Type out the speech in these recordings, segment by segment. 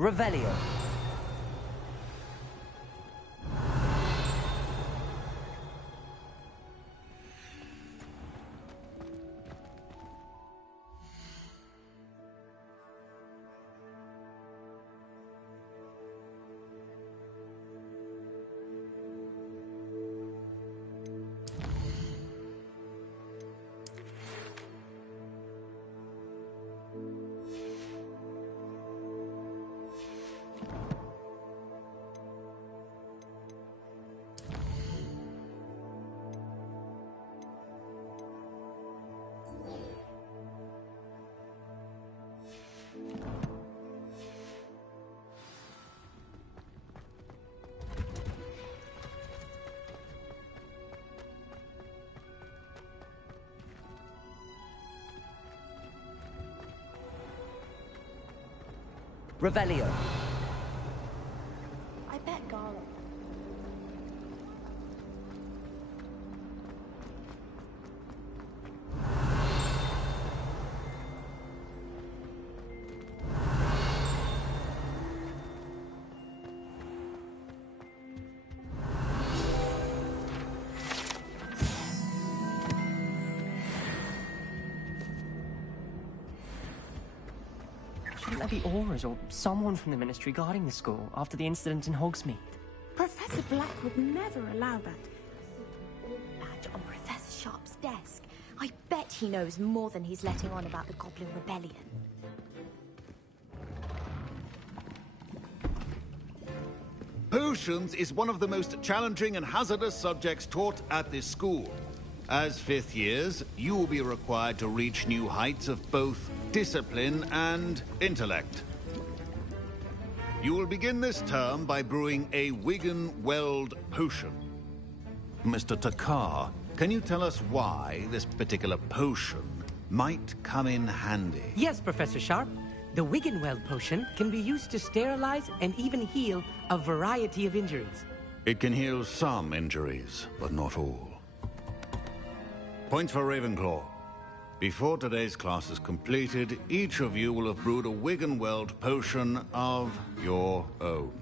Revelio. Revelio. I bet Garlic. Shouldn't there be auras or someone from the Ministry guarding the school after the incident in Hogsmeade? Professor Black would never allow that. Badge on Professor Sharp's desk. I bet he knows more than he's letting on about the Goblin Rebellion. Potions is one of the most challenging and hazardous subjects taught at this school. As fifth years, you will be required to reach new heights of both discipline and intellect. You will begin this term by brewing a Wigan-Weld potion. Mr. Takar, can you tell us why this particular potion might come in handy? Yes, Professor Sharp. The Wiggenweld potion can be used to sterilize and even heal a variety of injuries. It can heal some injuries, but not all. Point for Ravenclaw. Before today's class is completed, each of you will have brewed a Wiggenweld potion of your own.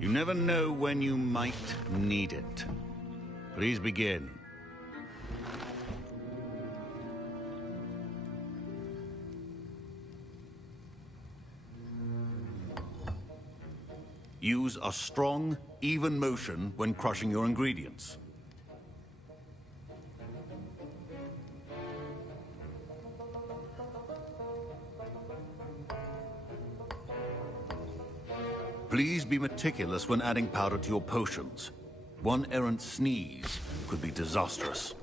You never know when you might need it. Please begin. Use a strong, even motion when crushing your ingredients. Please be meticulous when adding powder to your potions. One errant sneeze could be disastrous.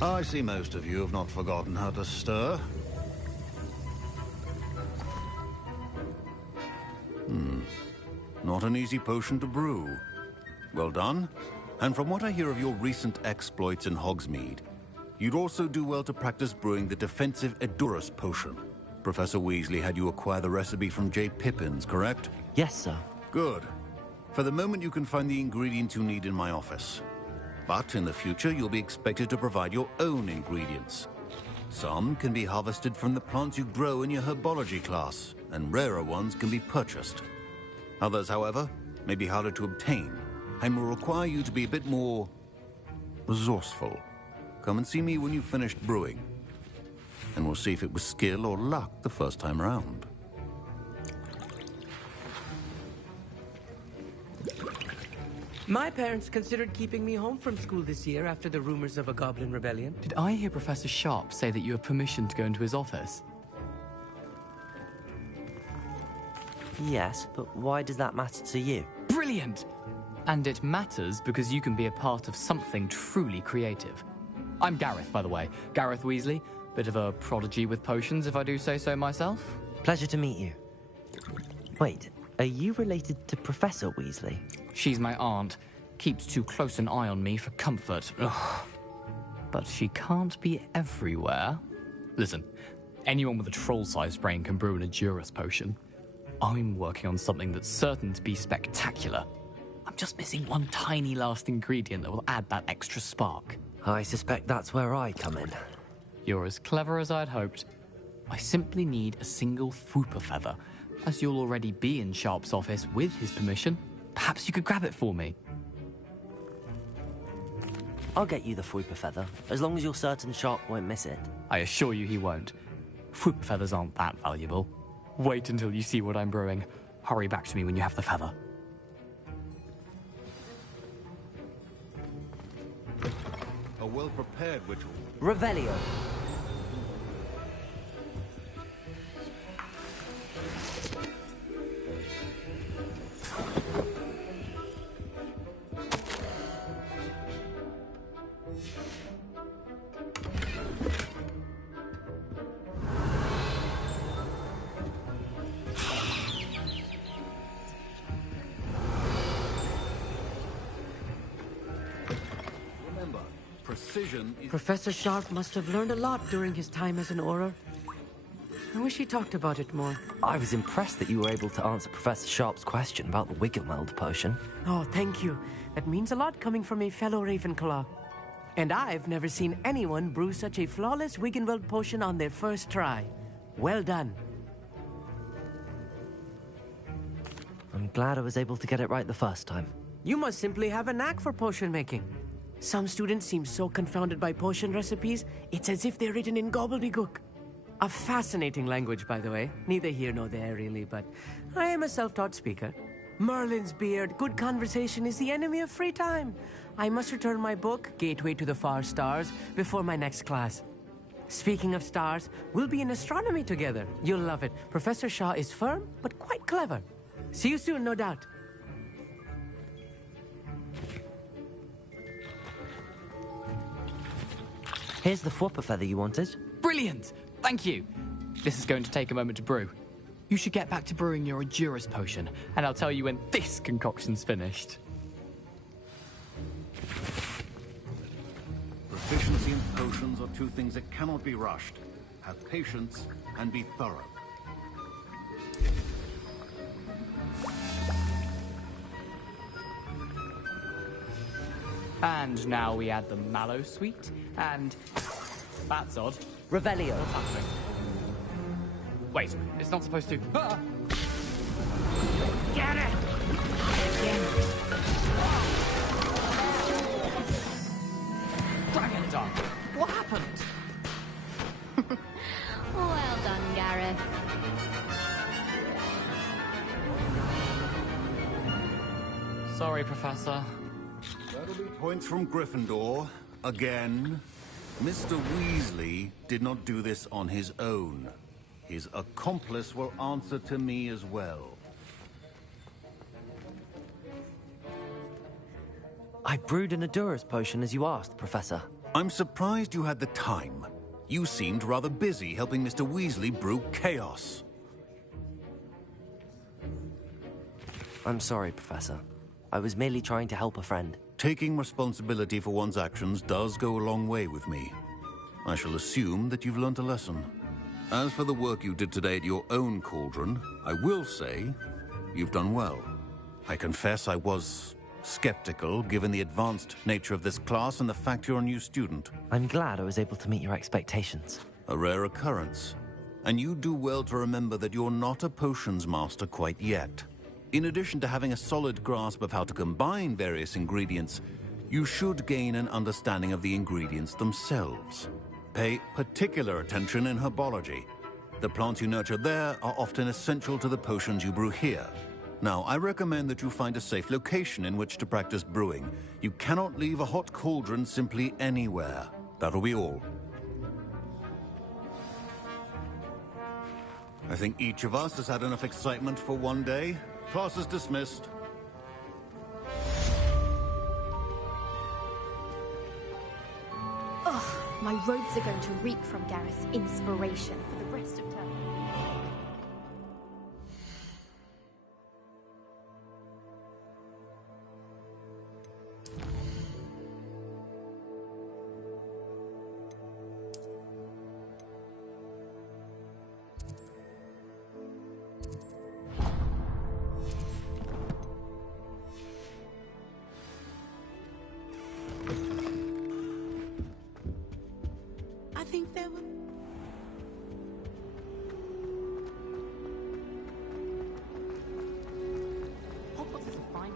I see most of you have not forgotten how to stir. Not an easy potion to brew. Well done. And from what I hear of your recent exploits in Hogsmeade, you'd also do well to practice brewing the defensive Edurus potion. Professor Weasley had you acquire the recipe from J. Pippins, correct? Yes, sir. Good. For the moment, you can find the ingredients you need in my office. But in the future, you'll be expected to provide your own ingredients. Some can be harvested from the plants you grow in your herbology class, and rarer ones can be purchased. Others, however, may be harder to obtain, and will require you to be a bit more resourceful. Come and see me when you've finished brewing, and we'll see if it was skill or luck the first time around. My parents considered keeping me home from school this year after the rumors of a Goblin Rebellion. Did I hear Professor Sharp say that you have permission to go into his office? Yes, but why does that matter to you? Brilliant! And it matters because you can be a part of something truly creative. I'm Gareth, by the way. Gareth Weasley. Bit of a prodigy with potions, if I do say so myself. Pleasure to meet you. Wait, are you related to Professor Weasley? She's my aunt. Keeps too close an eye on me for comfort. Ugh. But she can't be everywhere. Listen, anyone with a troll-sized brain can brew an Adurus potion. I'm working on something that's certain to be spectacular. I'm just missing one tiny last ingredient that will add that extra spark. I suspect that's where I come in. You're as clever as I'd hoped. I simply need a single Fwooper feather. As you'll already be in Sharp's office with his permission, perhaps you could grab it for me. I'll get you the Fwooper feather, as long as you're certain Sharp won't miss it. I assure you he won't. Fwooper feathers aren't that valuable. Wait until you see what I'm brewing. Hurry back to me when you have the feather. A well-prepared ritual. Revelio. Remember, precision is... Professor Sharp must have learned a lot during his time as an Auror. I wish he talked about it more. I was impressed that you were able to answer Professor Sharp's question about the Wiggenweld potion. Oh, thank you. That means a lot coming from a fellow Ravenclaw. And I've never seen anyone brew such a flawless Wiggenweld potion on their first try. Well done. I'm glad I was able to get it right the first time. You must simply have a knack for potion making. Some students seem so confounded by potion recipes, it's as if they're written in gobbledygook. A fascinating language, by the way. Neither here nor there, really, but I am a self-taught speaker. Merlin's beard, good conversation is the enemy of free time. I must return my book, Gateway to the Far Stars, before my next class. Speaking of stars, we'll be in astronomy together. You'll love it. Professor Shaw is firm, but quite clever. See you soon, no doubt. Here's the Fwooper feather you wanted. Brilliant! Thank you! This is going to take a moment to brew. You should get back to brewing your Adurus potion, and I'll tell you when this concoction's finished. Proficiency in potions are two things that cannot be rushed. Have patience and be thorough. And now we add the mallow sweet, and... That's odd. Revelio. What's happening? Wait, it's not supposed to... Ah! Get it! Dragon Dunk! What happened? Well done, Gareth. Sorry, Professor. That'll be points from Gryffindor. Again. Mr. Weasley did not do this on his own. His accomplice will answer to me as well. I brewed an Adurus potion as you asked, Professor. I'm surprised you had the time. You seemed rather busy helping Mr. Weasley brew chaos. I'm sorry, Professor. I was merely trying to help a friend. Taking responsibility for one's actions does go a long way with me. I shall assume that you've learnt a lesson. As for the work you did today at your own cauldron, I will say you've done well. I confess I was skeptical, given the advanced nature of this class and the fact you're a new student. I'm glad I was able to meet your expectations. A rare occurrence. And you do well to remember that you're not a potions master quite yet. In addition to having a solid grasp of how to combine various ingredients, you should gain an understanding of the ingredients themselves. Pay particular attention in herbology. The plants you nurture there are often essential to the potions you brew here. Now, I recommend that you find a safe location in which to practice brewing. You cannot leave a hot cauldron simply anywhere. That'll be all. I think each of us has had enough excitement for one day. Class is dismissed. Ugh, my robes are going to reek from Gareth's inspiration for the rest of term. think there were... Hogwarts is a fine...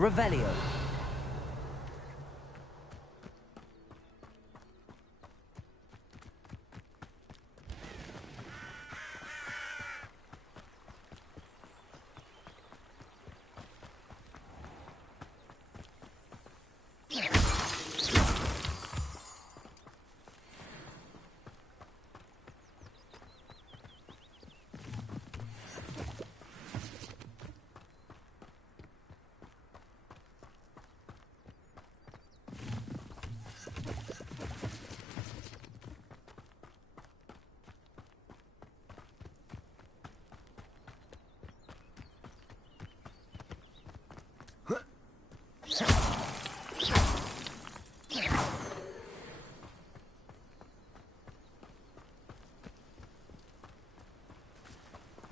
Revelio.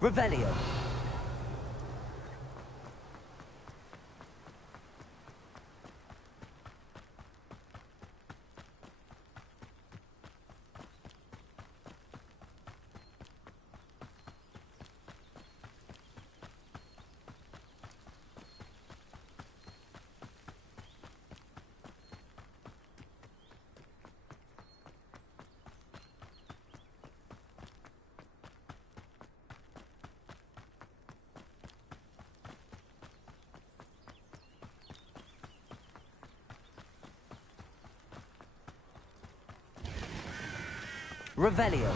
Revelio. Revelio.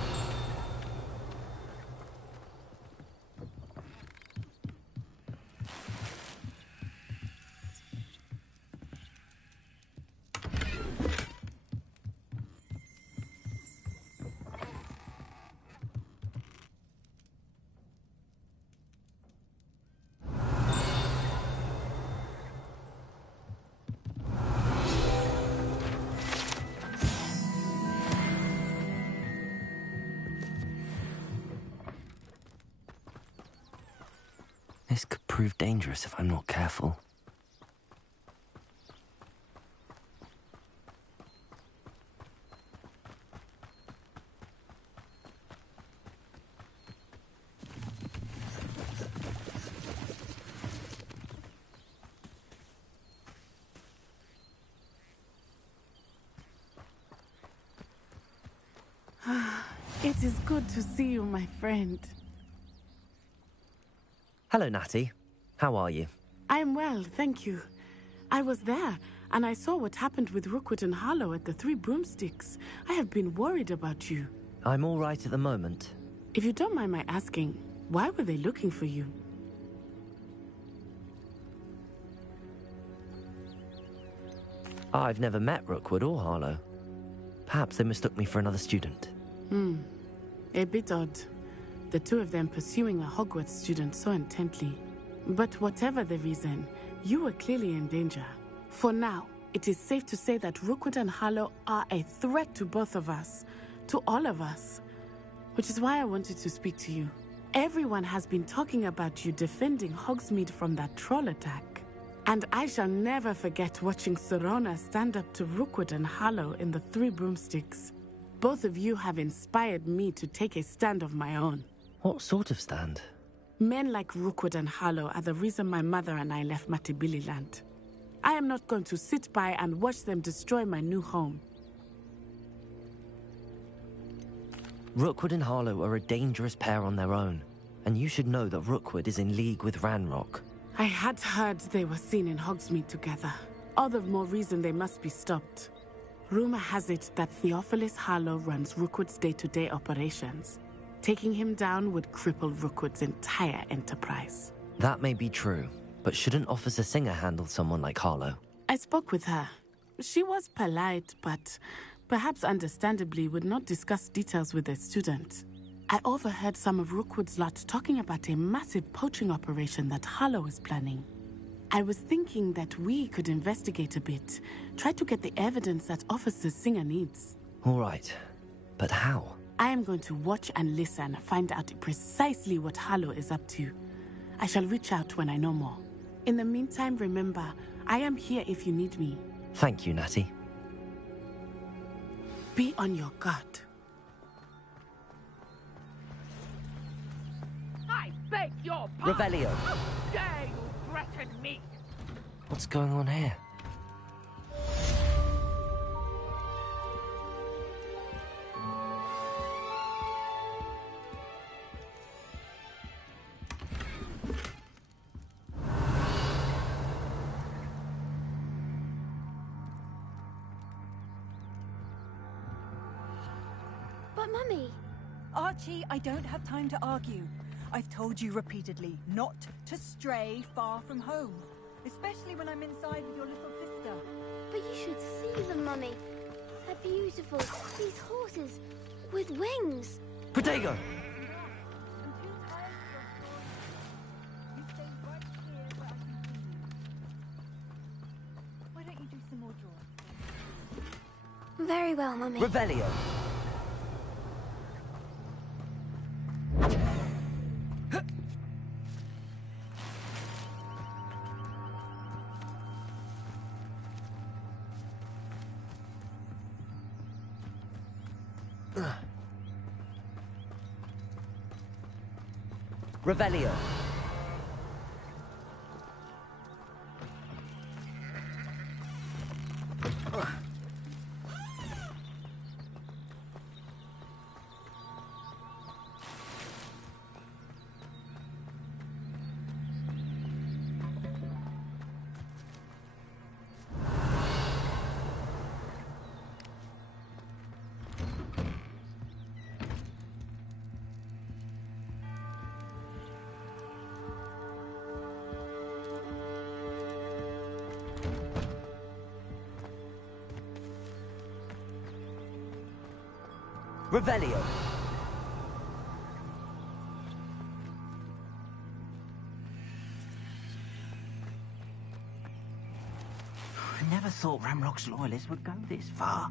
This could prove dangerous if I'm not careful. It is good to see you, my friend. Hello, Natty. How are you? I am well, thank you. I was there, and I saw what happened with Rookwood and Harlow at the Three Broomsticks. I have been worried about you. I'm all right at the moment. If you don't mind my asking, why were they looking for you? I've never met Rookwood or Harlow. Perhaps they mistook me for another student. A bit odd. The two of them pursuing a Hogwarts student so intently. But whatever the reason, you were clearly in danger. For now, it is safe to say that Rookwood and Harlow are a threat to both of us. To all of us. Which is why I wanted to speak to you. Everyone has been talking about you defending Hogsmeade from that troll attack. And I shall never forget watching Serona stand up to Rookwood and Harlow in the Three Broomsticks. Both of you have inspired me to take a stand of my own. What sort of stand? Men like Rookwood and Harlow are the reason my mother and I left Matibili land. I am not going to sit by and watch them destroy my new home. Rookwood and Harlow are a dangerous pair on their own, and you should know that Rookwood is in league with Ranrock. I had heard they were seen in Hogsmeade together. All the more reason they must be stopped. Rumor has it that Theophilus Harlow runs Rookwood's day-to-day operations. Taking him down would cripple Rookwood's entire enterprise. That may be true, but shouldn't Officer Singer handle someone like Harlow? I spoke with her. She was polite, but perhaps understandably would not discuss details with a student. I overheard some of Rookwood's lot talking about a massive poaching operation that Harlow is planning. I was thinking that we could investigate a bit, try to get the evidence that Officer Singer needs. All right, but how? I am going to watch and listen, find out precisely what Harlow is up to. I shall reach out when I know more. In the meantime, remember, I am here if you need me. Thank you, Natty. Be on your guard. I beg your pardon! Revelio. How dare you threaten me? What's going on here? But Mummy... Archie, I don't have time to argue. I've told you repeatedly not to stray far from home. Especially when I'm inside with your little sister. But you should see them, Mummy. They're beautiful. These horses with wings. Protego! I'm too tired for your story. You stay right here where I can see you. Why don't you do some more drawing? Very well, Mummy. Revelio. Revelio. Revelio. I never thought Ramrock's loyalists would go this far.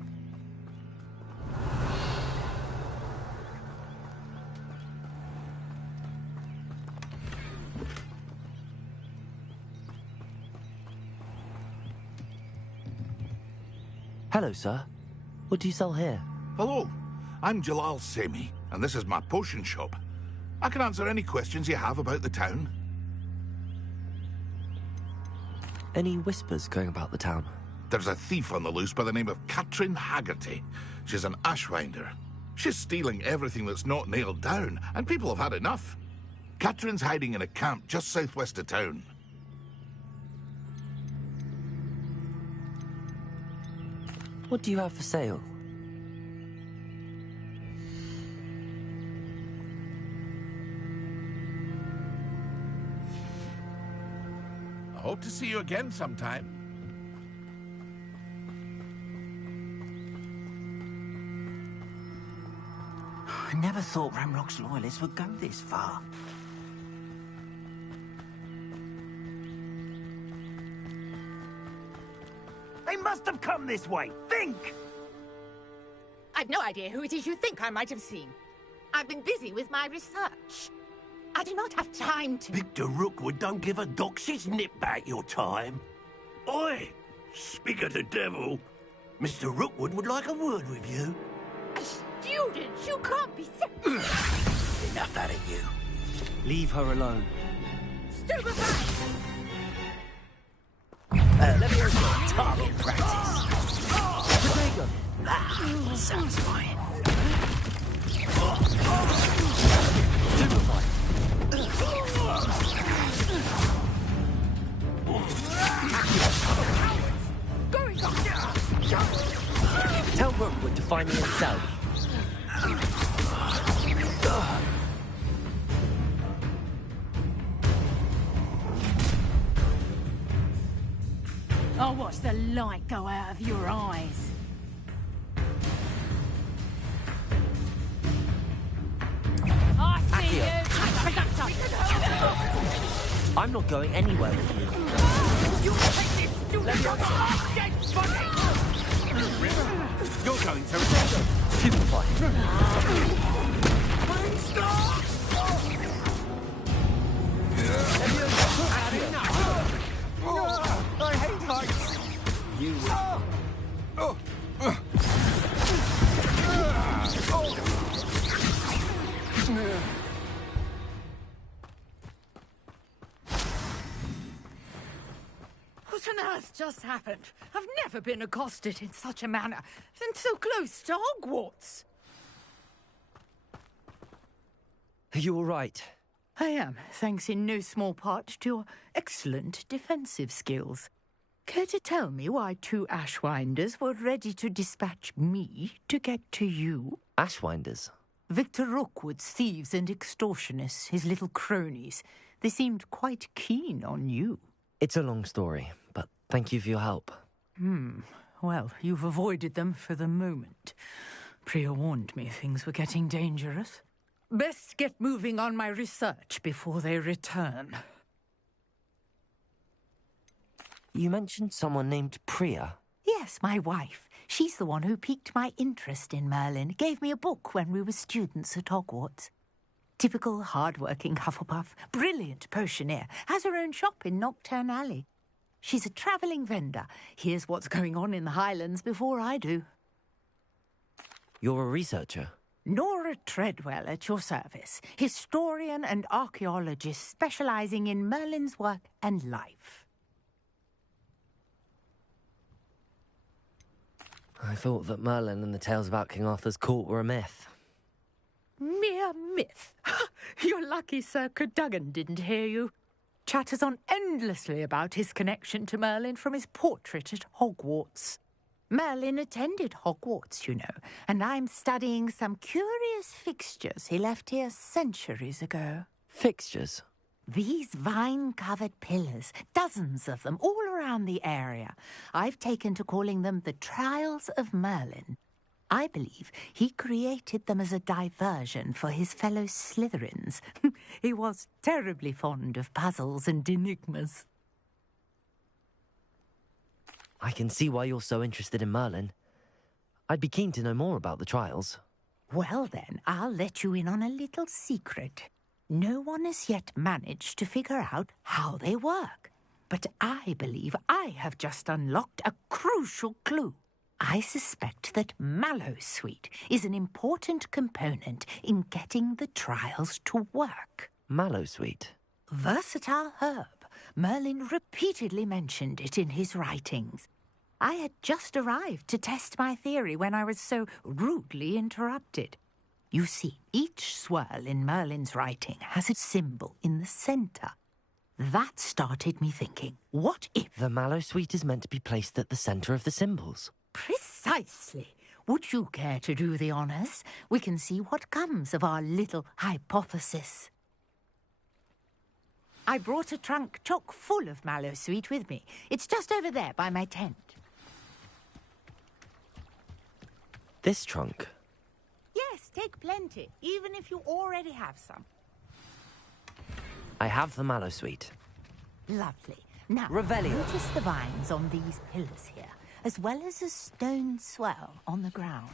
Hello, sir. What do you sell here? Hello, I'm Jalal Semi, and this is my potion shop. I can answer any questions you have about the town. Any whispers going about the town? There's a thief on the loose by the name of Katrin Haggerty. She's an ashwinder. She's stealing everything that's not nailed down, and people have had enough. Katrin's hiding in a camp just southwest of town. What do you have for sale? I hope to see you again sometime. I never thought Ramrock's loyalists would go this far. They must have come this way. Think! I've no idea who it is you think I might have seen. I've been busy with my research. I do not have time to... Victor Rookwood don't give a doxy's nip back your time. Oi! Speak of the devil. Mr. Rookwood would like a word with you. A student? You can't be so... Enough out of you. Leave her alone. Stupefy! Let me open target practice. Protego! Ah, sounds fine. Stupefy! Tell Rookwood to find me himself. I'll watch the light go out of your eyes. I see you! I'm not going anywhere with you. You take this student on the dead body! You're going to Stupefy! I hate heights. You What on earth just happened? I've never been accosted in such a manner, and so close to Hogwarts. Are you all right? I am, thanks in no small part to your excellent defensive skills. Care to tell me why two Ashwinders were ready to dispatch me to get to you? Ashwinders? Victor Rookwood's thieves and extortionists, his little cronies. They seemed quite keen on you. It's a long story, but thank you for your help. Well, you've avoided them for the moment. Priya warned me things were getting dangerous. Best get moving on my research before they return. You mentioned someone named Priya. Yes, my wife. She's the one who piqued my interest in Merlin. Gave me a book when we were students at Hogwarts. Typical hard-working Hufflepuff, brilliant potioneer, has her own shop in Nocturne Alley. She's a travelling vendor. Hears what's going on in the Highlands before I do. You're a researcher? Nora Treadwell at your service, historian and archaeologist specialising in Merlin's work and life. I thought that Merlin and the tales about King Arthur's court were a myth. Mere myth. You're lucky Sir Cadogan didn't hear you. Chatters on endlessly about his connection to Merlin from his portrait at Hogwarts. Merlin attended Hogwarts, you know, and I'm studying some curious fixtures he left here centuries ago. Fixtures? These vine-covered pillars, dozens of them, all around the area. I've taken to calling them the Trials of Merlin. I believe he created them as a diversion for his fellow Slytherins. He was terribly fond of puzzles and enigmas. I can see why you're so interested in Merlin. I'd be keen to know more about the trials. Well then, I'll let you in on a little secret. No one has yet managed to figure out how they work. But I believe I have just unlocked a crucial clue. I suspect that Mallowsweet is an important component in getting the trials to work. Mallowsweet? Versatile herb. Merlin repeatedly mentioned it in his writings. I had just arrived to test my theory when I was so rudely interrupted. You see, each swirl in Merlin's writing has a symbol in the centre. That started me thinking, what if... The Mallowsweet is meant to be placed at the centre of the symbols. Precisely. Would you care to do the honours? We can see what comes of our little hypothesis. I brought a trunk chock full of Mallowsweet with me. It's just over there by my tent. This trunk? Yes, take plenty, even if you already have some. I have the Mallowsweet. Lovely. Now, Revelio. Notice the vines on these pillars here, as well as a stone swell on the ground.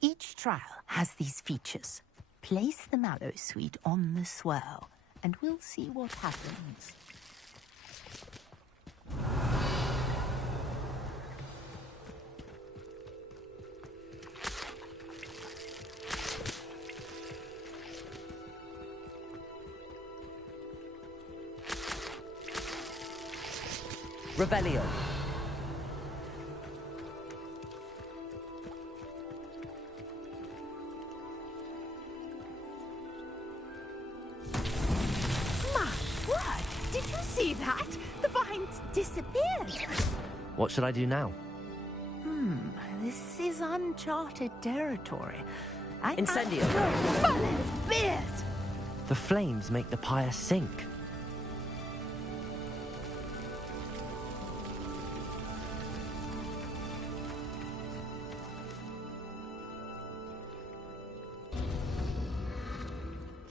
Each trial has these features. Place the Mallowsweet on the swirl, and we'll see what happens. Revelio. My word! Did you see that? The vines disappeared. What should I do now? This is uncharted territory. Incendio. Merlin's beard! The flames make the pyre sink.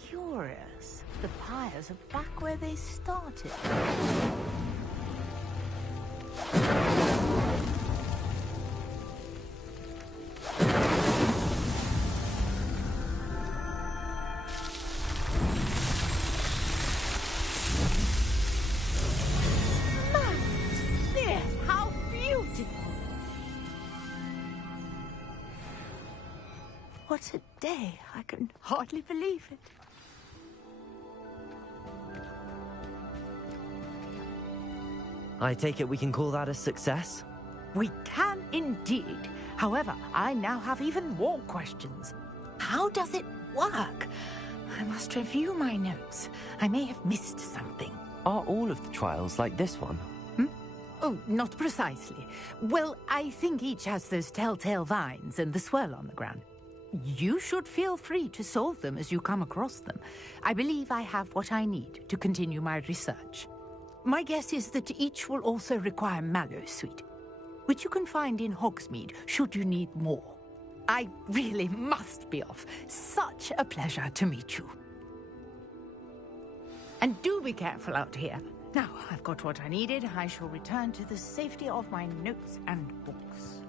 Curious. The pyres are back where they started. How beautiful! What a day! I can hardly believe it. I take it we can call that a success? We can indeed. However, I now have even more questions. How does it work? I must review my notes. I may have missed something. Are all of the trials like this one? Oh, not precisely. Well, I think each has those telltale vines and the swirl on the ground. You should feel free to solve them as you come across them. I believe I have what I need to continue my research. My guess is that each will also require Mallowsweet, which you can find in Hogsmeade should you need more. I really must be off. Such a pleasure to meet you. And do be careful out here. Now, I've got what I needed. I shall return to the safety of my notes and books.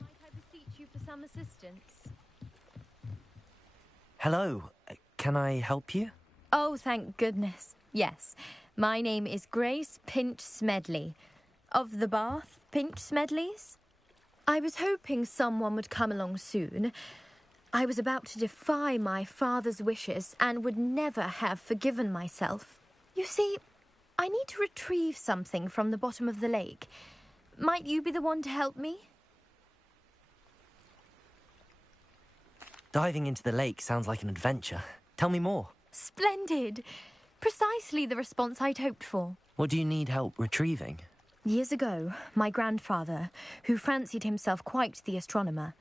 Might I beseech you for some assistance? Hello. Can I help you? Oh, thank goodness. Yes. My name is Grace Pinch Smedley. Of the Bath Pinch Smedleys. I was hoping someone would come along soon. I was about to defy my father's wishes and would never have forgiven myself. You see, I need to retrieve something from the bottom of the lake. Might you be the one to help me? Diving into the lake sounds like an adventure. Tell me more. Splendid. Precisely the response I'd hoped for. What do you need help retrieving? Years ago, my grandfather, who fancied himself quite the astronomer,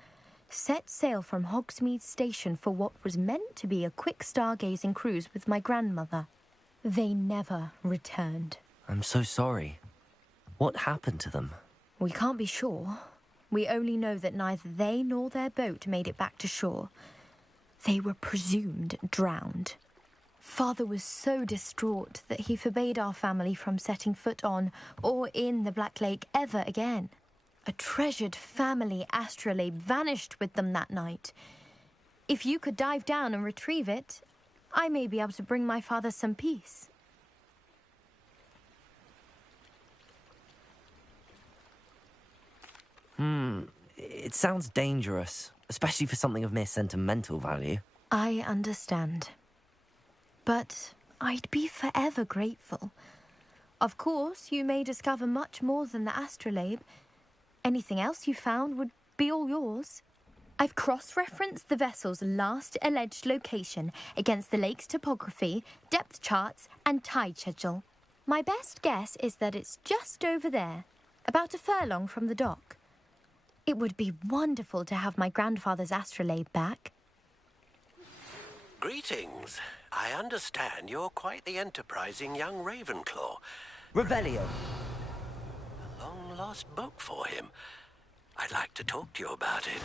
set sail from Hogsmeade Station for what was meant to be a quick stargazing cruise with my grandmother. They never returned. I'm so sorry. What happened to them? We can't be sure. We only know that neither they nor their boat made it back to shore. They were presumed drowned. Father was so distraught that he forbade our family from setting foot on or in the Black Lake ever again. A treasured family astrolabe vanished with them that night. If you could dive down and retrieve it, I may be able to bring my father some peace. It sounds dangerous, especially for something of mere sentimental value. I understand. But I'd be forever grateful. Of course, you may discover much more than the astrolabe. Anything else you found would be all yours. I've cross-referenced the vessel's last alleged location against the lake's topography, depth charts, and tide schedule. My best guess is that it's just over there, about a furlong from the dock. It would be wonderful to have my grandfather's astrolabe back. Greetings. I understand you're quite the enterprising young Ravenclaw. Revelio. A long-lost book for him. I'd like to talk to you about it.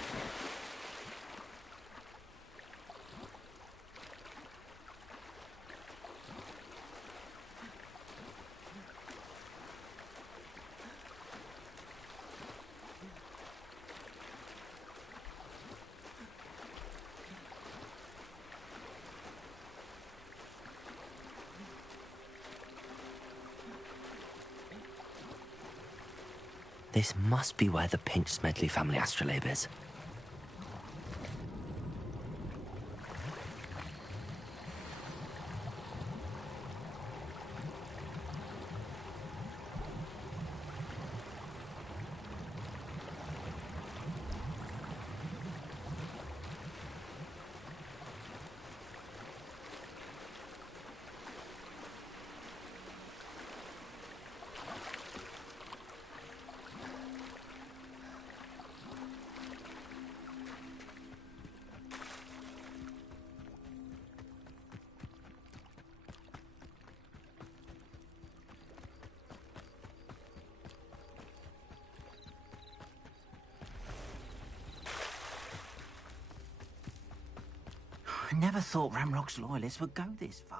This must be where the Pinch Smedley family astrolabe is. I never thought Ramrock's loyalists would go this far.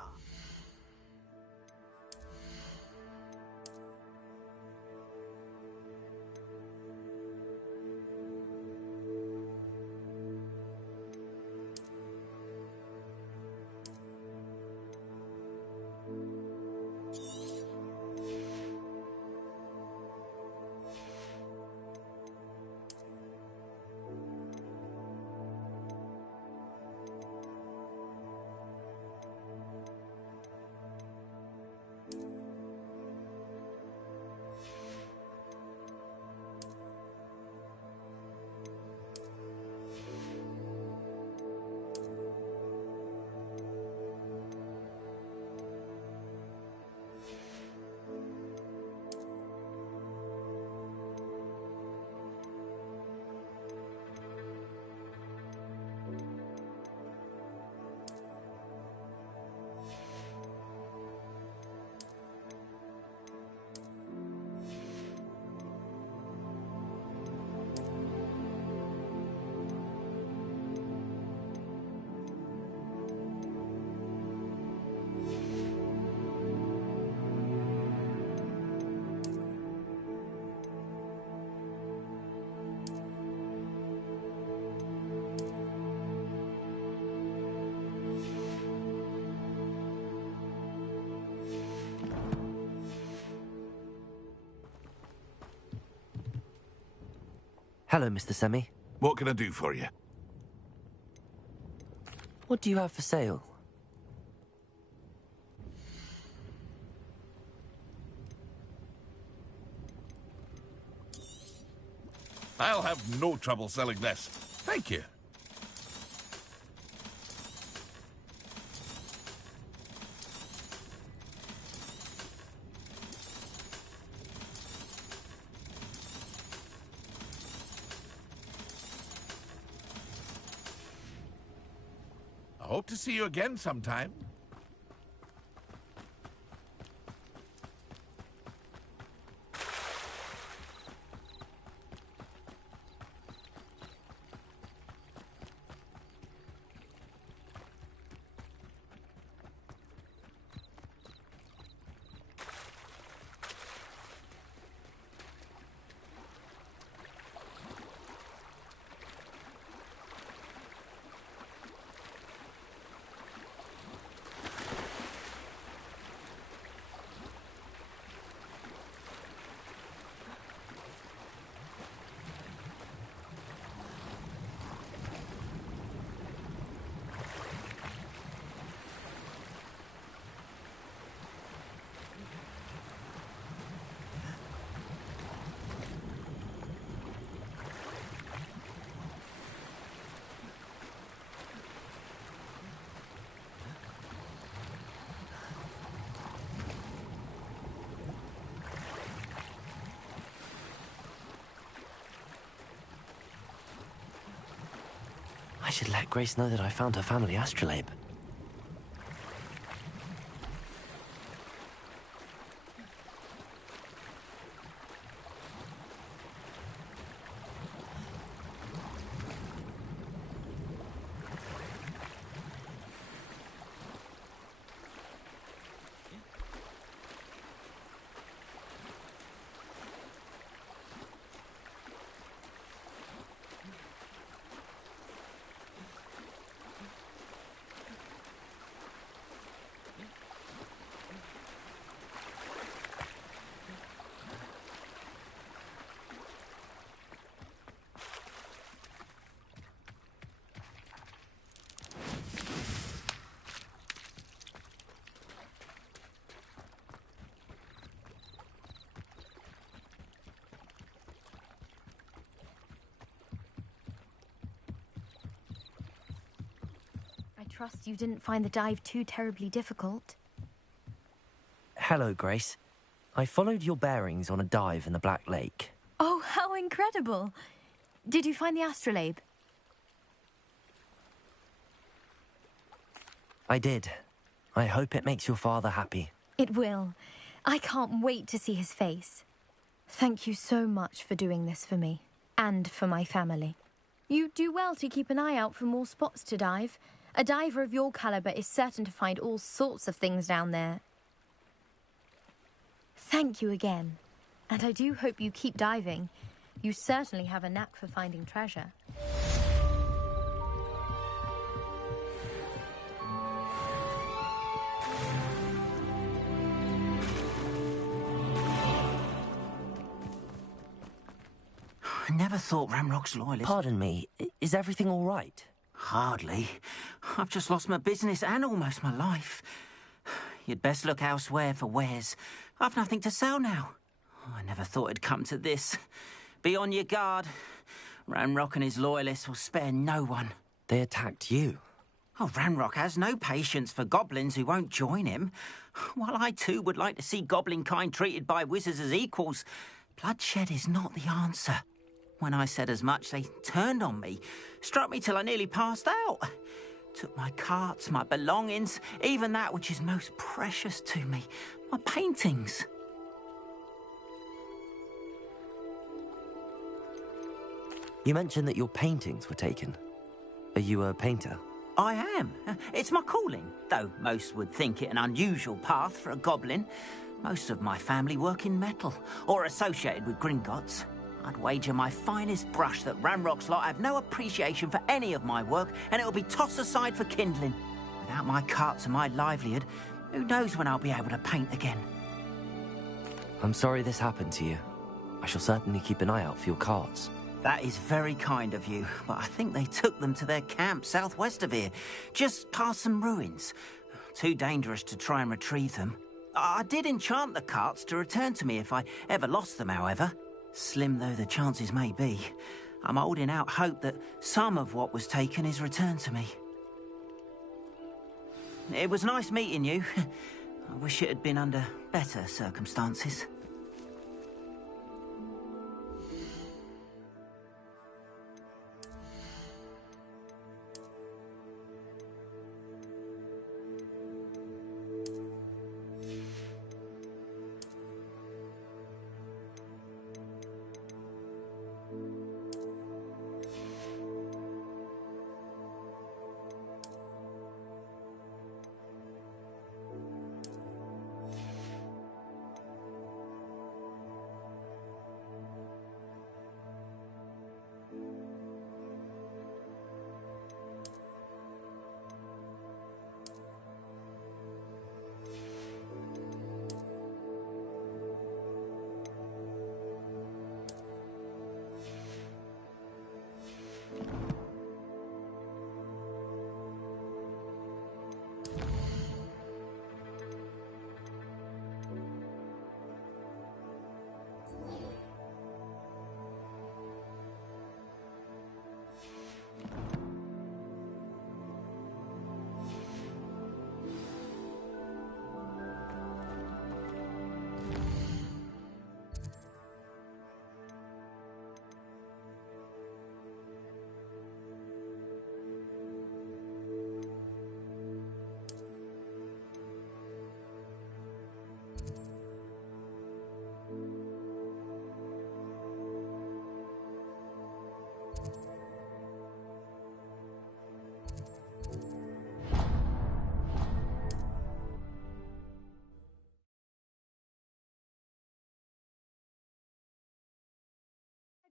Hello, Mr. Semi. What can I do for you? What do you have for sale? I'll have no trouble selling this. Thank you. Hope to see you again sometime. I should let Grace know that I found her family astrolabe. I trust you didn't find the dive too terribly difficult. Hello, Grace. I followed your bearings on a dive in the Black Lake. Oh, how incredible! Did you find the astrolabe? I did. I hope it makes your father happy. It will. I can't wait to see his face. Thank you so much for doing this for me, and for my family. You do well to keep an eye out for more spots to dive. A diver of your caliber is certain to find all sorts of things down there. Thank you again. And I do hope you keep diving. You certainly have a knack for finding treasure. I never thought Ramrock's loyalists... Pardon me, is everything all right? Hardly. I've just lost my business and almost my life. You'd best look elsewhere for wares. I've nothing to sell now. I never thought it'd come to this. Be on your guard. Ranrock and his loyalists will spare no one. They attacked you? Oh, Ranrock has no patience for goblins who won't join him. While I too would like to see goblin kind treated by wizards as equals, bloodshed is not the answer. When I said as much, they turned on me, struck me till I nearly passed out. Took my carts, my belongings, even that which is most precious to me, my paintings. You mentioned that your paintings were taken. Are you a painter? I am. It's my calling, though most would think it an unusual path for a goblin. Most of my family work in metal, or associated with Gringotts. I'd wager my finest brush that Ranrock's lot have no appreciation for any of my work, and it'll be tossed aside for kindling. Without my carts and my livelihood, who knows when I'll be able to paint again. I'm sorry this happened to you. I shall certainly keep an eye out for your carts. That is very kind of you, but I think they took them to their camp southwest of here, just past some ruins. Too dangerous to try and retrieve them. I did enchant the carts to return to me if I ever lost them, however. Slim though the chances may be, I'm holding out hope that some of what was taken is returned to me. It was nice meeting you. I wish it had been under better circumstances.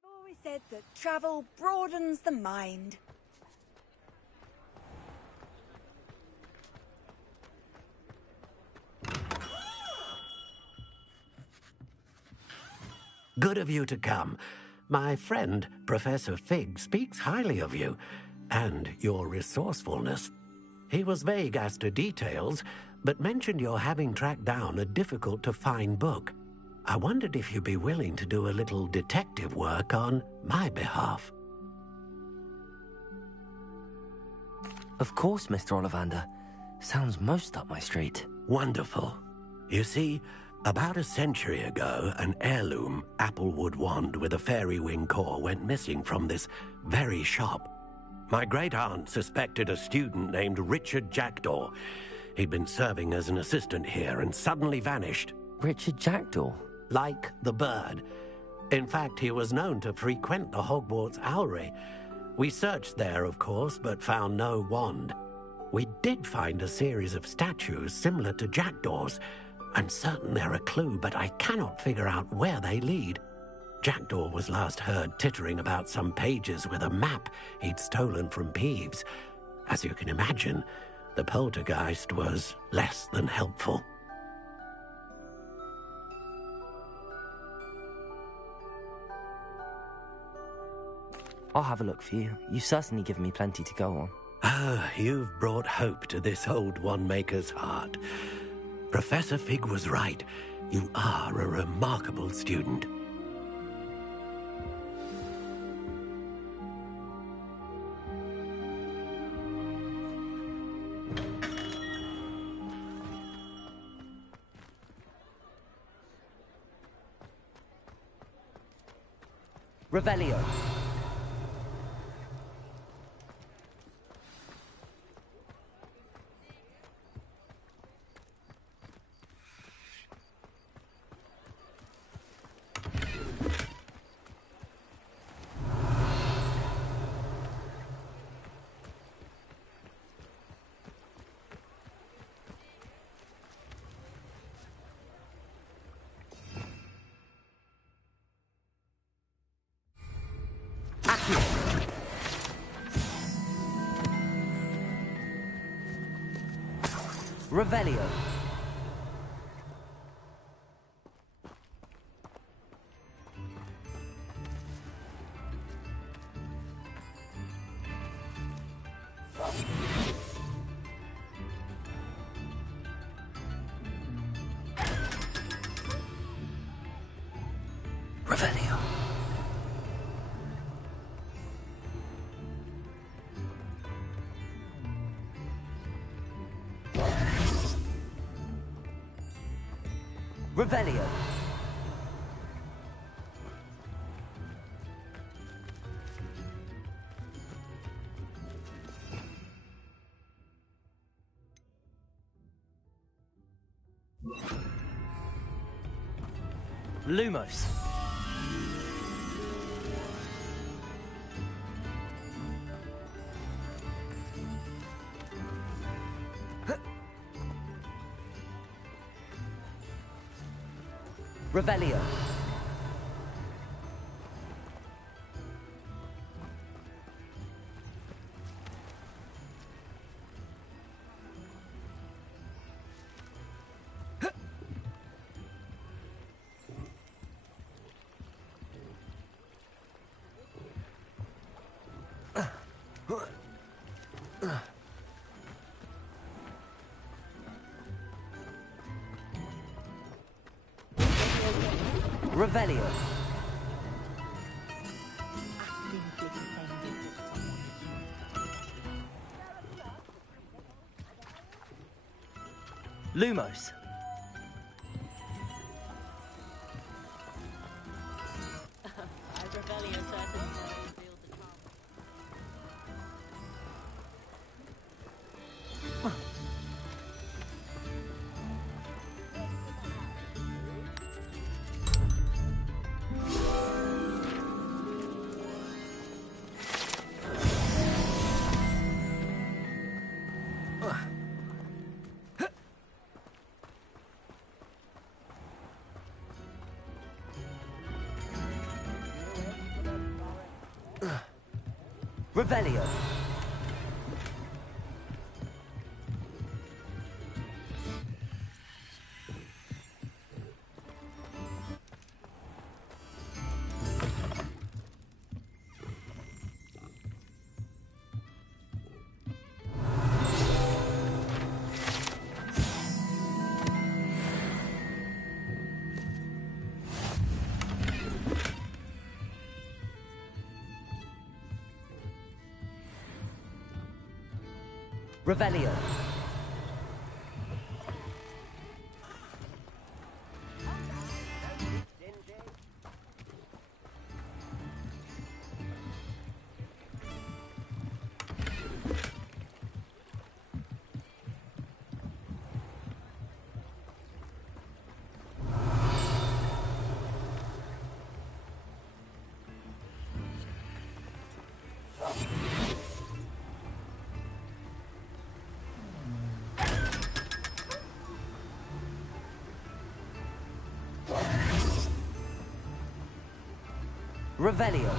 I've always said that travel broadens the mind. Good of you to come. My friend, Professor Fig, speaks highly of you and your resourcefulness. He was vague as to details, but mentioned your having tracked down a difficult-to-find book. I wondered if you'd be willing to do a little detective work on my behalf. Of course, Mr. Ollivander. Sounds most up my street. Wonderful. You see, about a century ago, an heirloom applewood wand with a fairy wing core went missing from this very shop. My great-aunt suspected a student named Richard Jackdaw. He'd been serving as an assistant here and suddenly vanished. Richard Jackdaw? Like the bird. In fact, he was known to frequent the Hogwarts Owlery. We searched there, of course, but found no wand. We did find a series of statues similar to Jackdaw's. I'm certain they're a clue, but I cannot figure out where they lead. Jackdaw was last heard tittering about some pages with a map he'd stolen from Peeves. As you can imagine, the poltergeist was less than helpful. I'll have a look for you. You've certainly given me plenty to go on. Ah, you've brought hope to this old one-maker's heart. Professor Fig was right. You are a remarkable student. Revelio. Revelio. Revelio. Revelio. Lumos. Revelio. Revelio. Lumos. Revelio. Revelio. Revelio.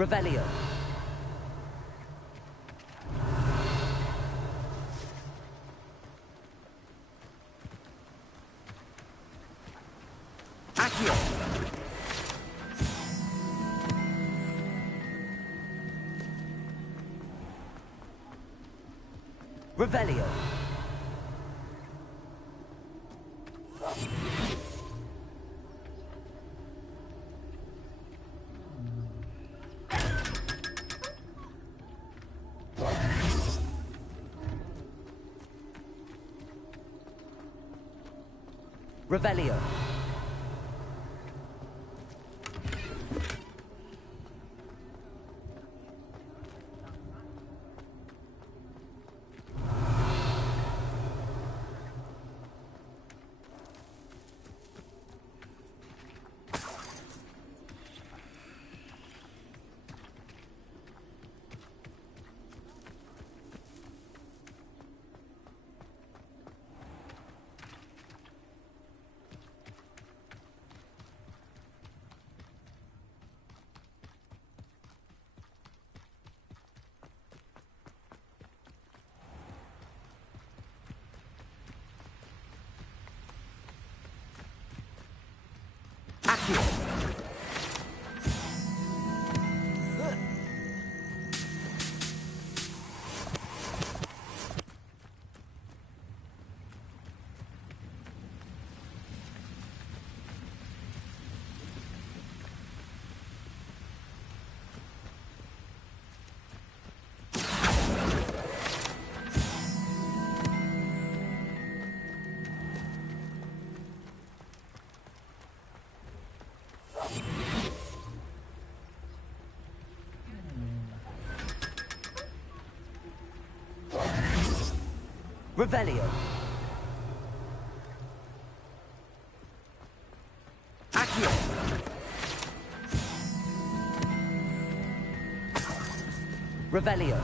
Revelio. Accio. Revelio. Revelio. Accio. Revelio. Accio. Revelio.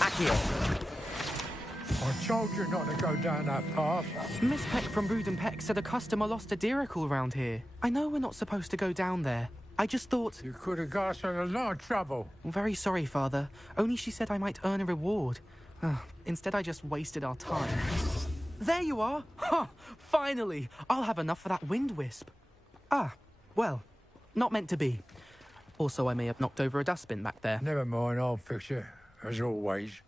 Accio. I told you not to go down that path. Miss Peck from Brood and Peck said a customer lost a deeracle round here. I know we're not supposed to go down there. I just thought... You could have got us in a lot of trouble. I'm very sorry, Father. Only she said I might earn a reward. Instead, I just wasted our time. There you are! Ha! Finally! I'll have enough for that wind wisp. Ah, well, not meant to be. Also, I may have knocked over a dustbin back there. Never mind, I'll fix it, as always.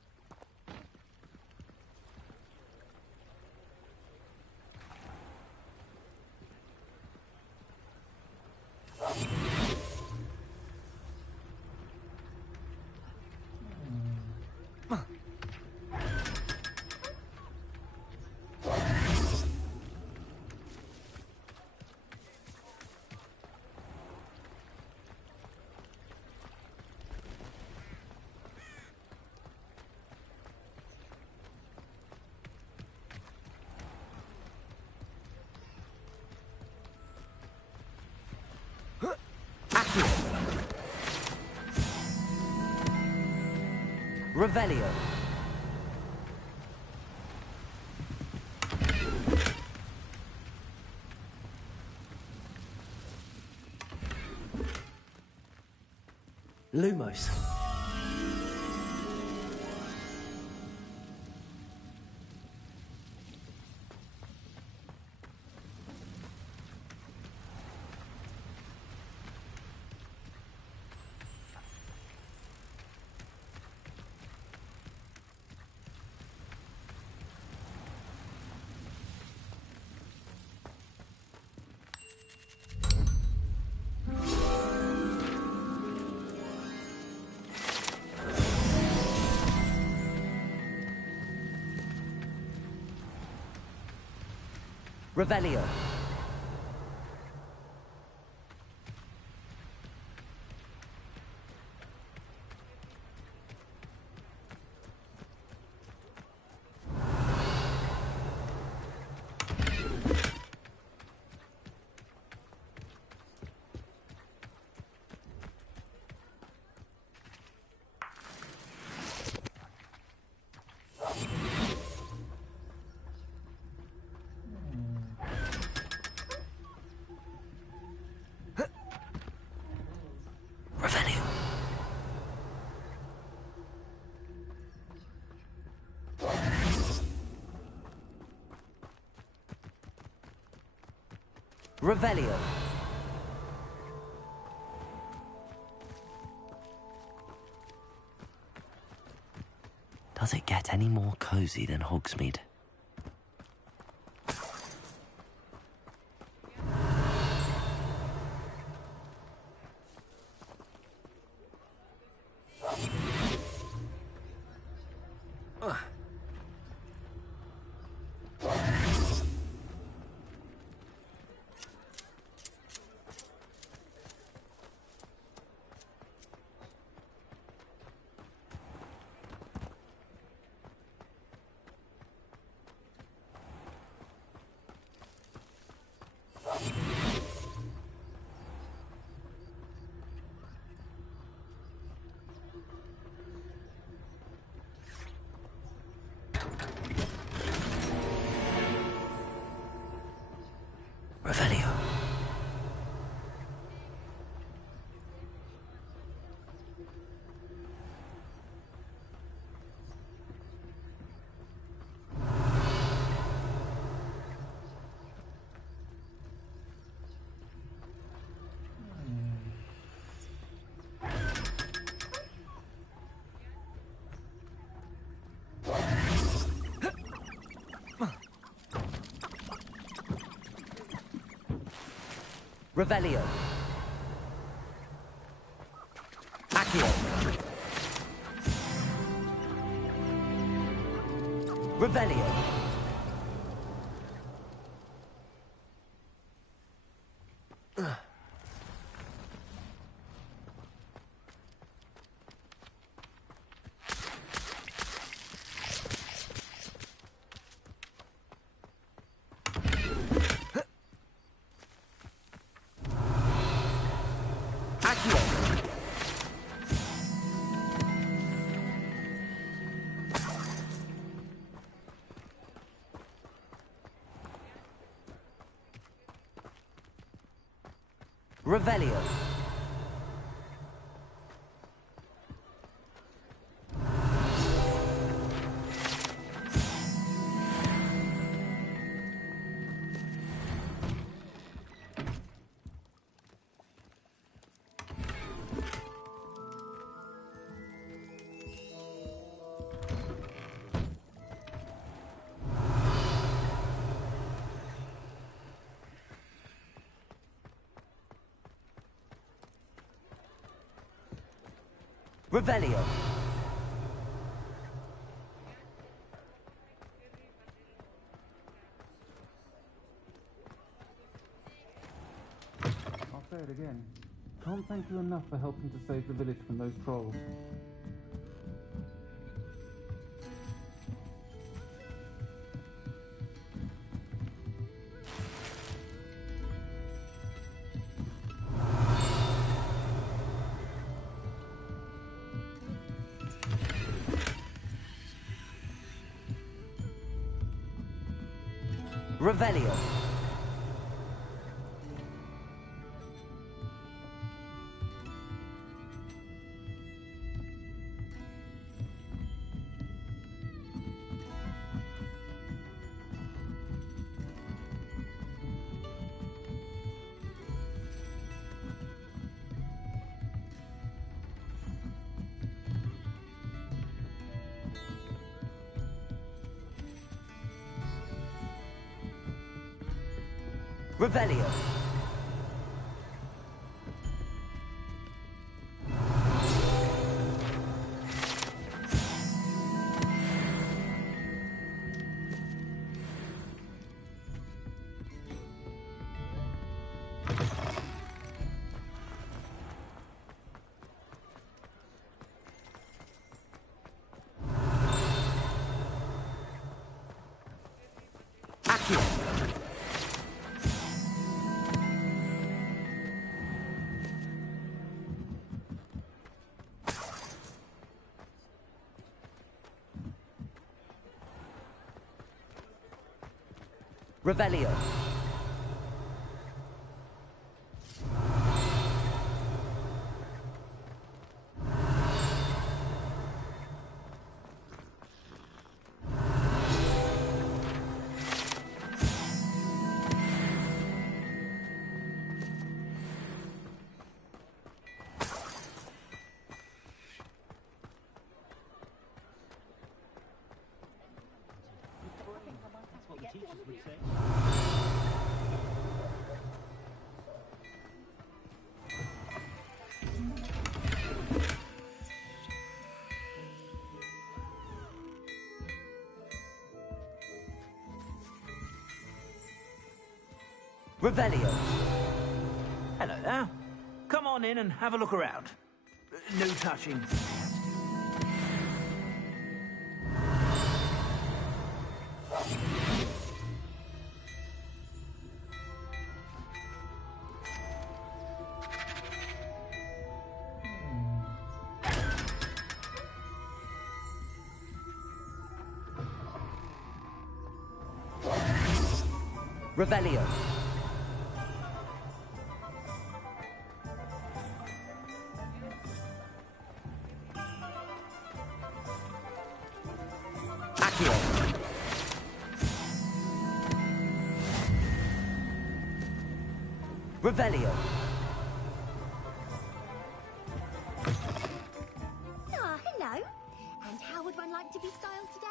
Revelio. Lumos. Revelio. Revelio. Does it get any more cozy than Hogsmeade? Revelio. Revelio. Accio. Revelio. Revelio. Revelio. I'll say it again. Can't thank you enough for helping to save the village from those trolls. Revelio. Revelio. Revelio. Revelio. Hello there. Come on in and have a look around. No touching. Revelio. Accio. Revelio. Ah, hello. And how would one like to be styled today?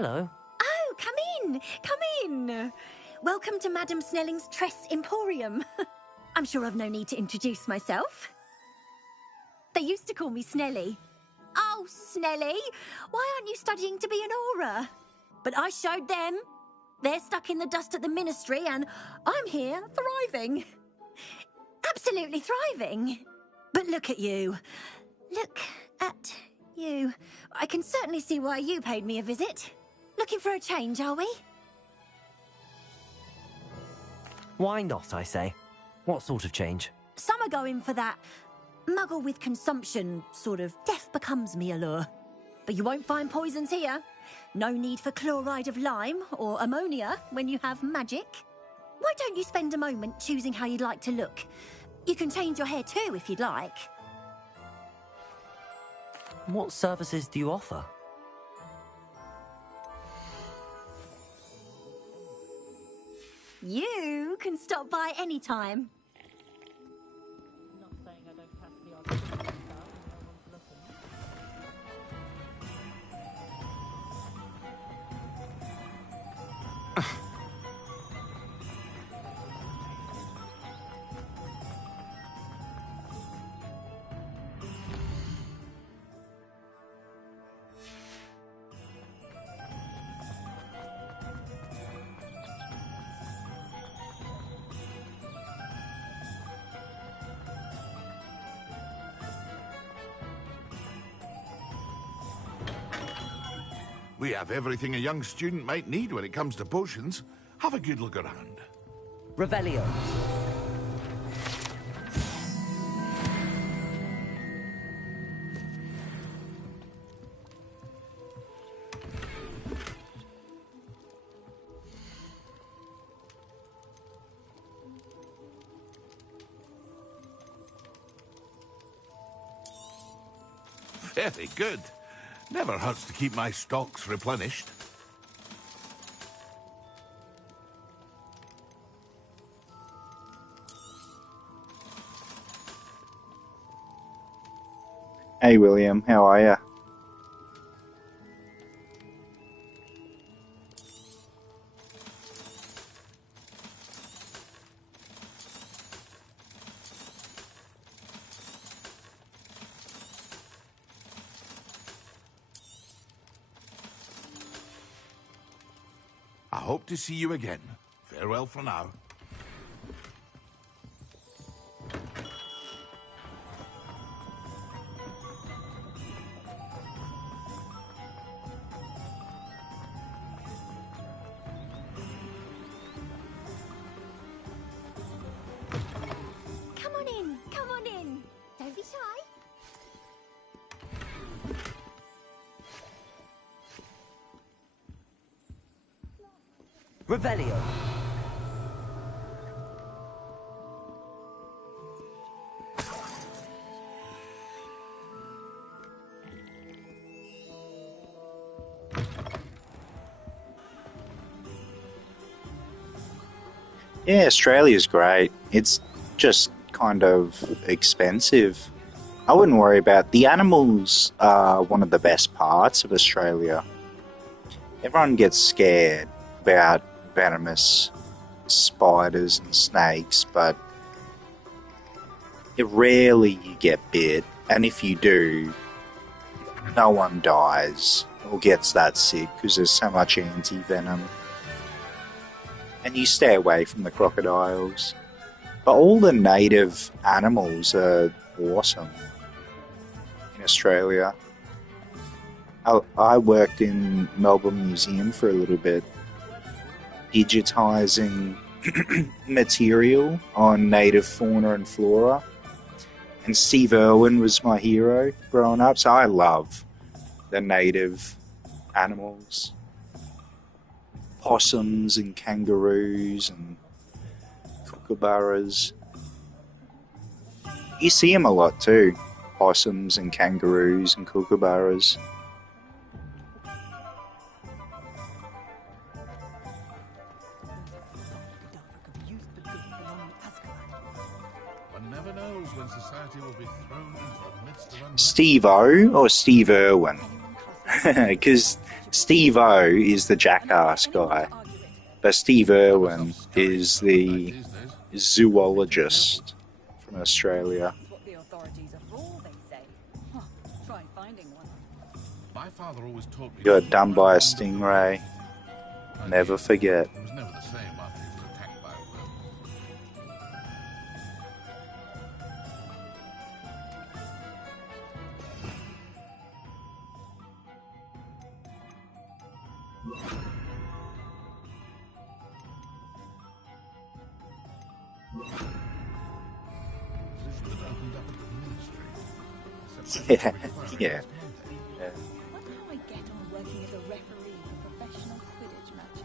Hello. Oh, come in. Come in. Welcome to Madame Snelling's Tress Emporium. I'm sure I've no need to introduce myself. They used to call me Snelly. Oh, Snelly, why aren't you studying to be an aura? But I showed them. They're stuck in the dust at the ministry, and I'm here thriving. Absolutely thriving. But look at you. Look at you. I can certainly see why you paid me a visit. Looking for a change, are we? Why not, I say? What sort of change? Some are going for that muggle with consumption, sort of death becomes me allure. But you won't find poisons here. No need for chloride of lime or ammonia when you have magic. Why don't you spend a moment choosing how you'd like to look? You can change your hair too if you'd like. What services do you offer? You can stop by any time. We have everything a young student might need when it comes to potions. Have a good look around. Revelio. Very good. Never hurts to keep my stocks replenished. Hey William, how are ya? I hope to see you again. Farewell for now. Come on in. Come on in. Don't be shy. Revelio. Yeah, Australia's great. It's just kind of expensive. I wouldn't worry about the animals. Are one of the best parts of Australia. Everyone gets scared about venomous spiders and snakes, but rarely you get bit, and if you do, no one dies or gets that sick because there's so much anti-venom. And you stay away from the crocodiles. But all the native animals are awesome in Australia. I worked in Melbourne Museum for a little bit, digitising material on native fauna and flora. And Steve Irwin was my hero growing up, so I love the native animals. Possums and kangaroos and kookaburras. You see them a lot too, possums and kangaroos and kookaburras. One never knows when society will be thrown into the midst of Steve-O or Steve Irwin? Because Steve-O is the jackass guy, but Steve Irwin is the zoologist from Australia. That's what the authorities are for, they say. Huh, try finding one. My father always taught me. Got done by a stingray. Never forget. It was never the same after he was attacked by a worm. Yeah, yeah. I wonder how I get on working as a referee for professional Quidditch matches.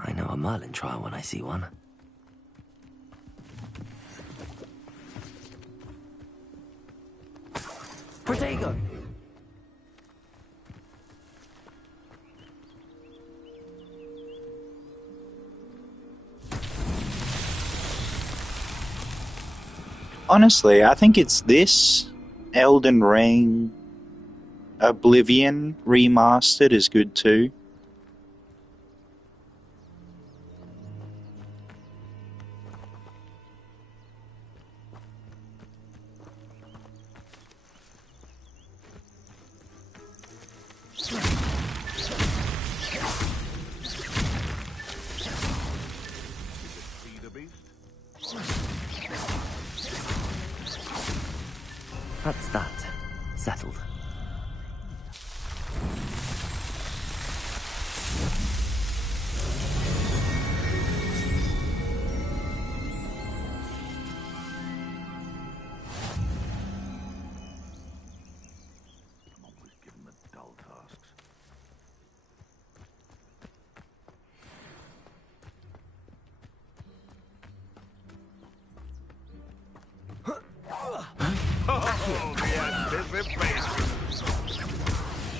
I know a Merlin trial when I see one. Protego! Honestly, I think it's this, Elden Ring, Oblivion remastered is good too. That's that. Settled.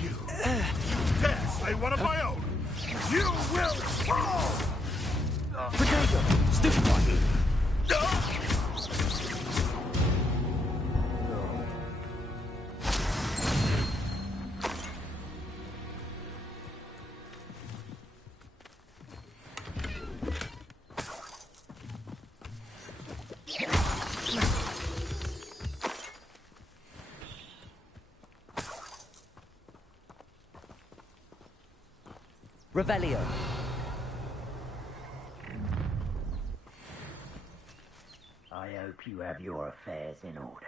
You dare slay one of my own? You will fall! Potato! Stiff one! Revelio. I hope you have your affairs in order.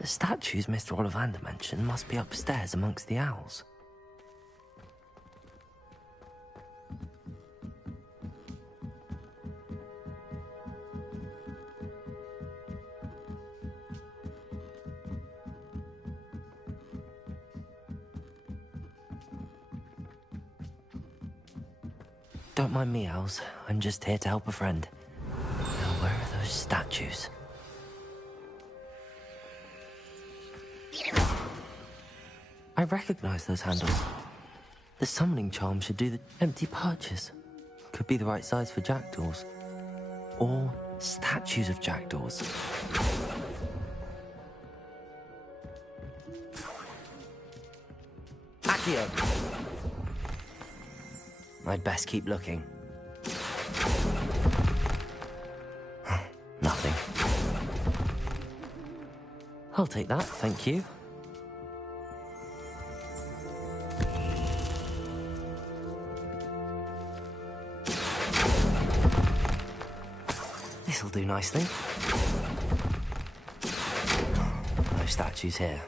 The statues Mr. Ollivander mentioned must be upstairs amongst the owls. Don't mind me, owls. I'm just here to help a friend. Now, where are those statues? I recognize those handles. The summoning charm should do the empty perches. Could be the right size for jackdaws. Or statues of jackdaws. Accio! I'd best keep looking. Nothing. I'll take that, thank you. This'll do nicely. No statues here.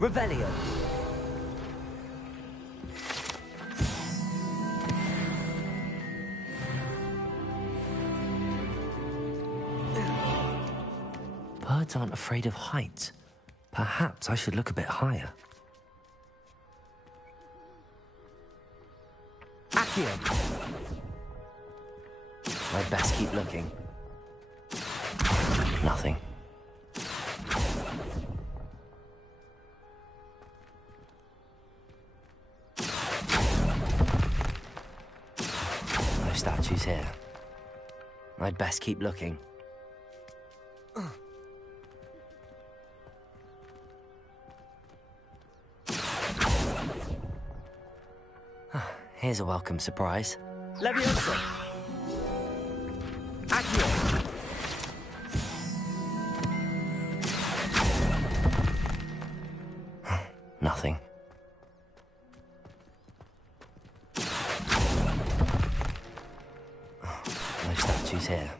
Revelio. Birds aren't afraid of heights. Perhaps I should look a bit higher. Accio. I'd best keep looking. Nothing. No statues here. I'd best keep looking. Here's a welcome surprise. Leviosa! Accio! Nothing. No statues here.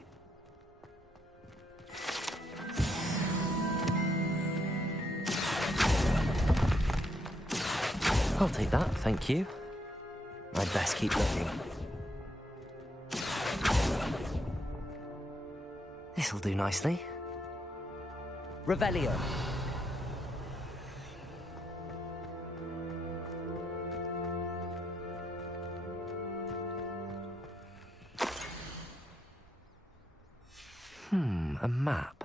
I'll take that, thank you. I'd best keep looking. This'll do nicely. Revelio. A map.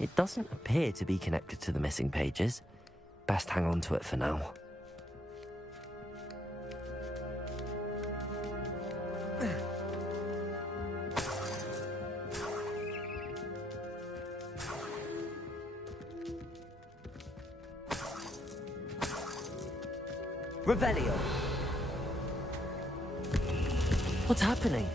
It doesn't appear to be connected to the missing pages. Best hang on to it for now. Revelio. What's happening?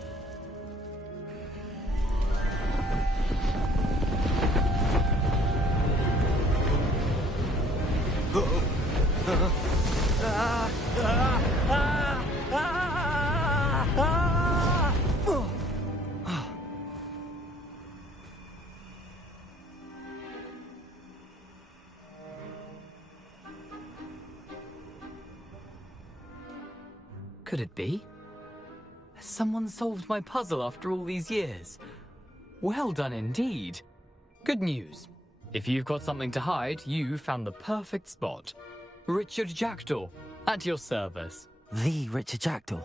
Could it be? Has someone solved my puzzle after all these years? Well done indeed. Good news. If you've got something to hide, you found the perfect spot. Richard Jackdaw, at your service. The Richard Jackdaw.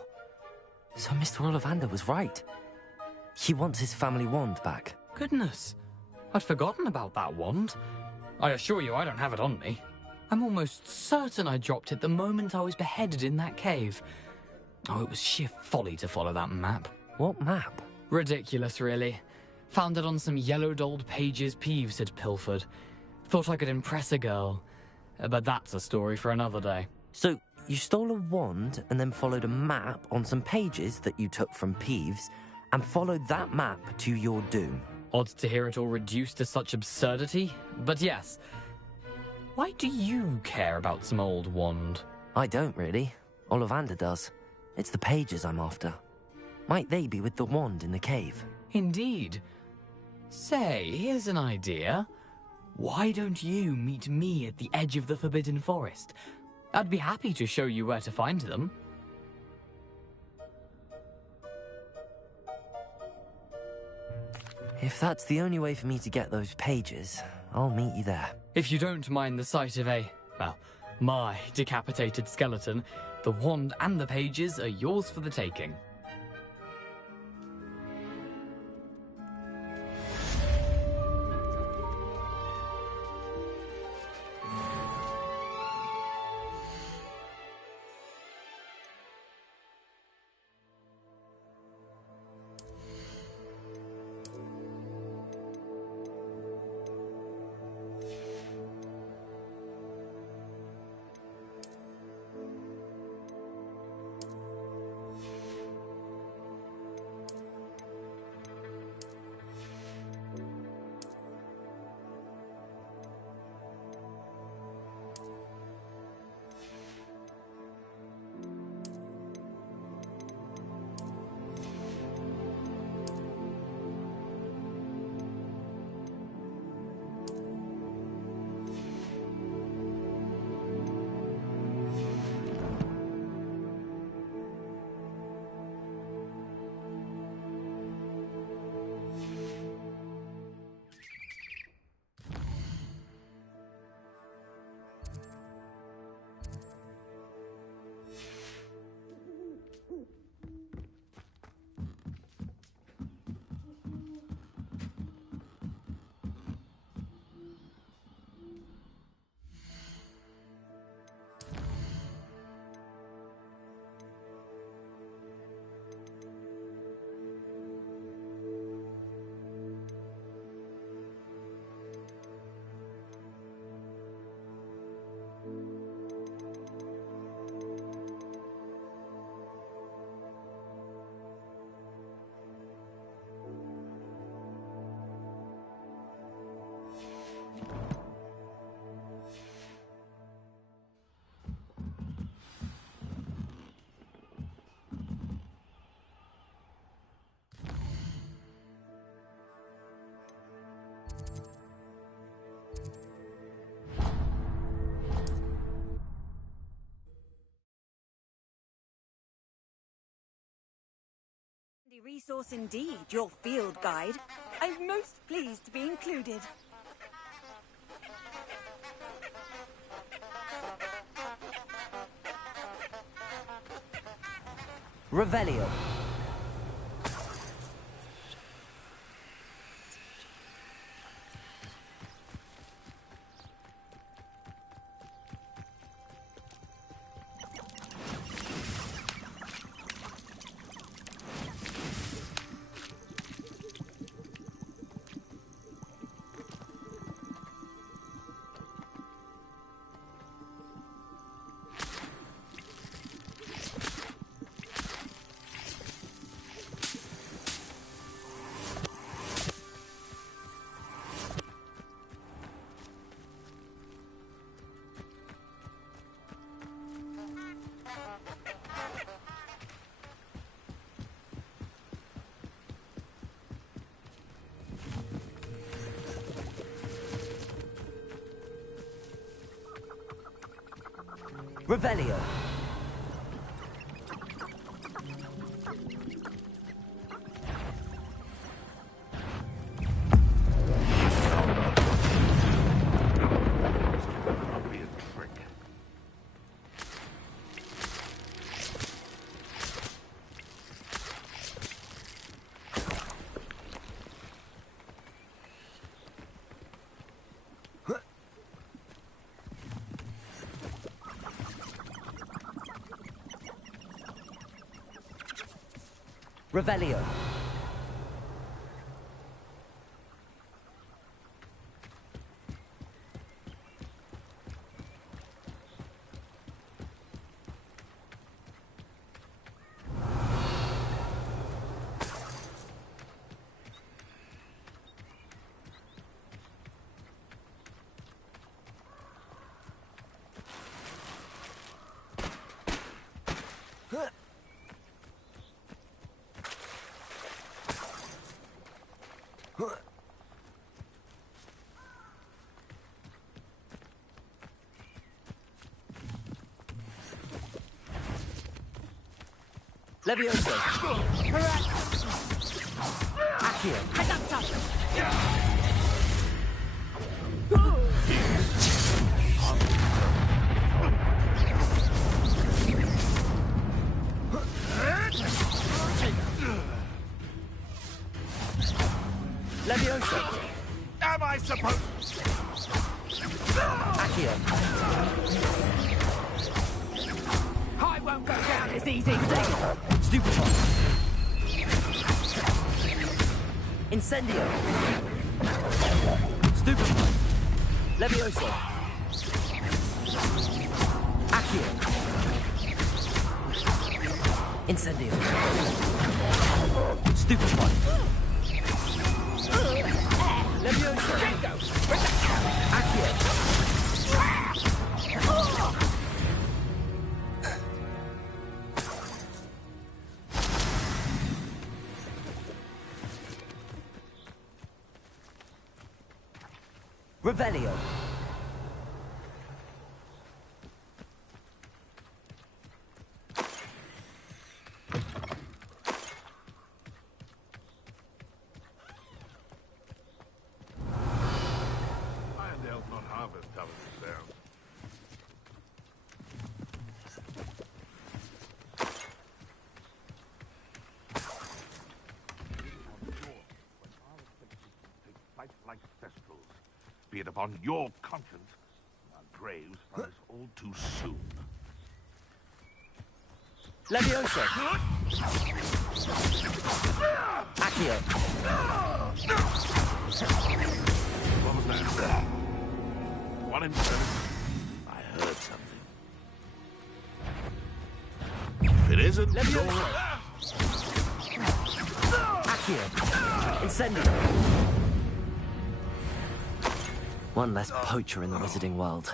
So Mr. Ollivander was right. He wants his family wand back. Goodness, I'd forgotten about that wand. I assure you I don't have it on me. I'm almost certain I dropped it the moment I was beheaded in that cave. Oh, it was sheer folly to follow that map. What map? Ridiculous, really. Found it on some yellowed old pages Peeves had pilfered. Thought I could impress a girl. But that's a story for another day. So, you stole a wand and then followed a map on some pages that you took from Peeves and followed that map to your doom. Odd to hear it all reduced to such absurdity, but yes. Why do you care about some old wand? I don't really. Ollivander does. It's the pages I'm after. Might they be with the wand in the cave? Indeed. Say, here's an idea. Why don't you meet me at the edge of the Forbidden Forest? I'd be happy to show you where to find them. If that's the only way for me to get those pages, I'll meet you there. If you don't mind the sight of my decapitated skeleton, the wand and the pages are yours for the taking. Resource indeed, your field guide. I'm most pleased to be included. Revelio. Revelio. Revelio. Levioso. Accio. Levioso. Am I supposed... Accio. I won't go down as easy. Stupefy. Incendio. Stupefy. Levioso. Accio. Incendio. Stupefy. Levioso. Accio. Revelio. Irondale's not half as tough as it sounds. Fight like thestrals. Be it upon your conscience, our graves rise all too soon. Levioso. Accio. What was that? One in seven. I heard something. If it isn't Levioso. Accio. Incendio. One less poacher in the wizarding world.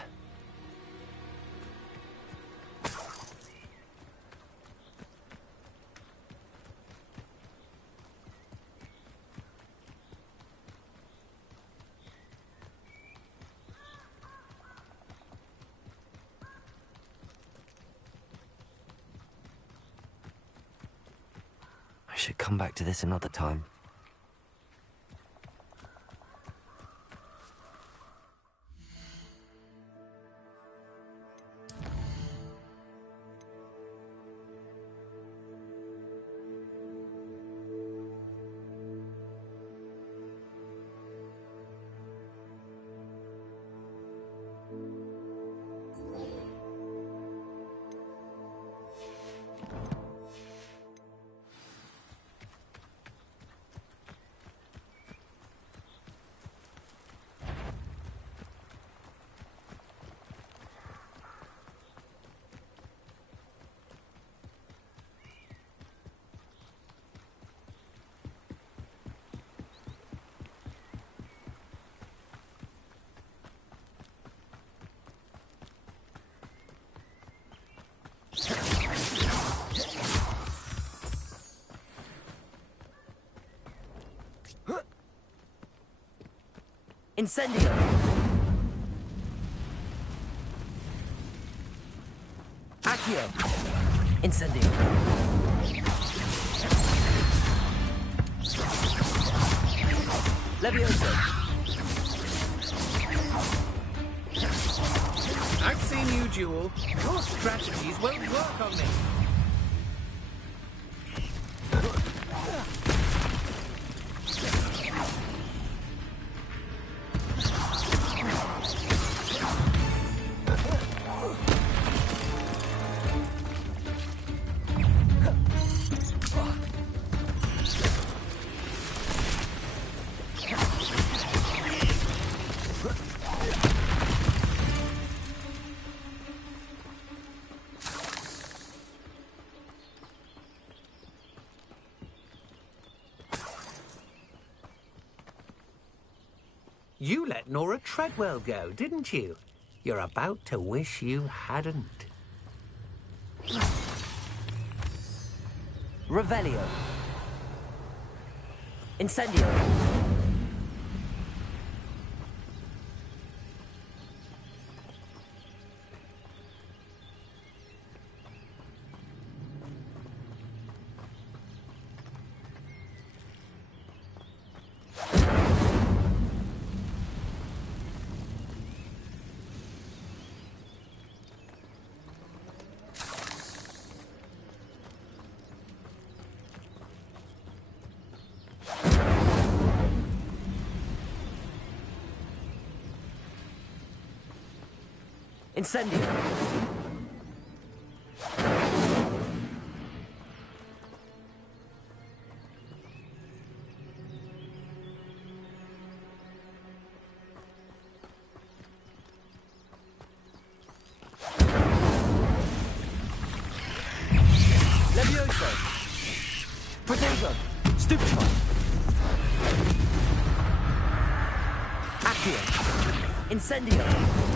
I should come back to this another time. Incendio. Accio. Incendio. Levioso. I've seen you, Jewel. Your strategies won't work on me. You let Nora Treadwell go, didn't you? You're about to wish you hadn't. Revelio. Incendio. Incendio! Levioso! Protego! Stupefy! Accio! Incendio!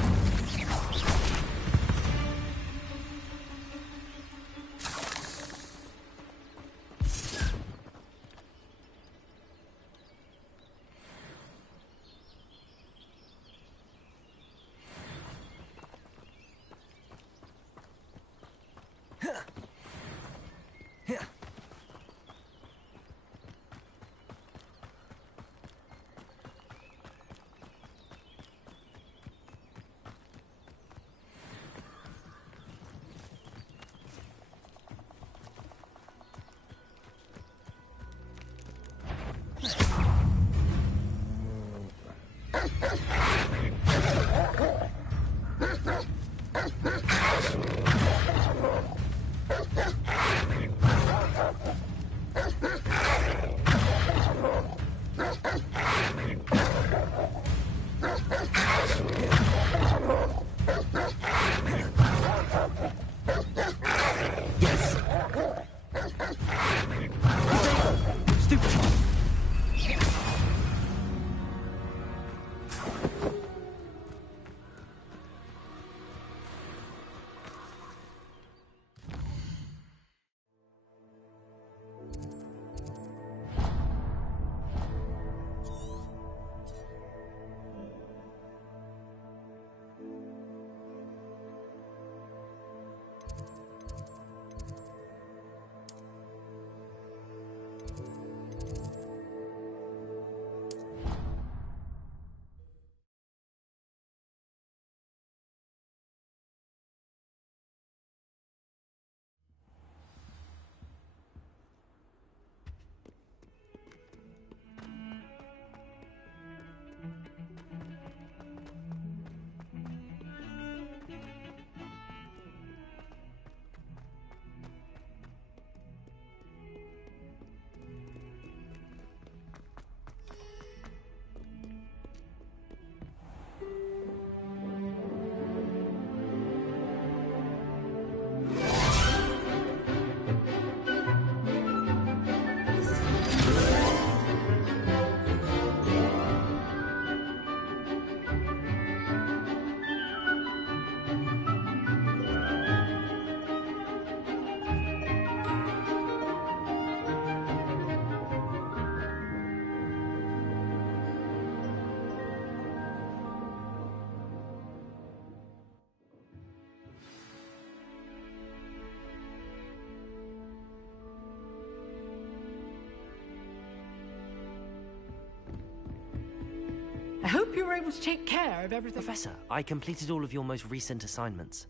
I hope you were able to take care of everything. Professor, I completed all of your most recent assignments.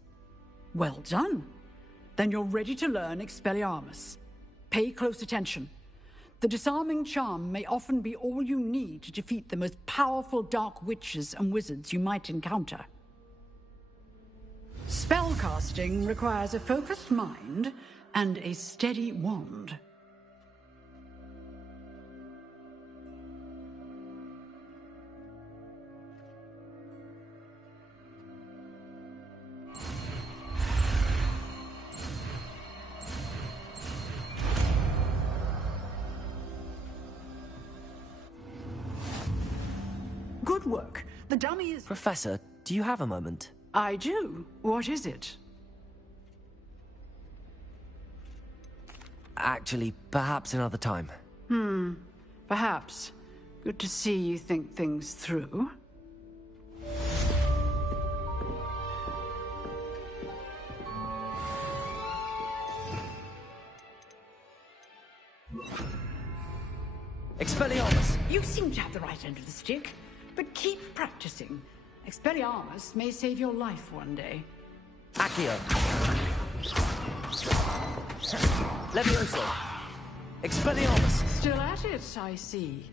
Well done. Then you're ready to learn Expelliarmus. Pay close attention. The disarming charm may often be all you need to defeat the most powerful dark witches and wizards you might encounter. Spellcasting requires a focused mind and a steady wand. Good work. The dummy is... Professor, do you have a moment? I do. What is it? Actually, perhaps another time. Perhaps. Good to see you think things through. Expelliarmus! You seem to have the right end of the stick, but keep practicing. Expelliarmus may save your life one day. Accio! Levioso! Expelliarmus! Still at it, I see.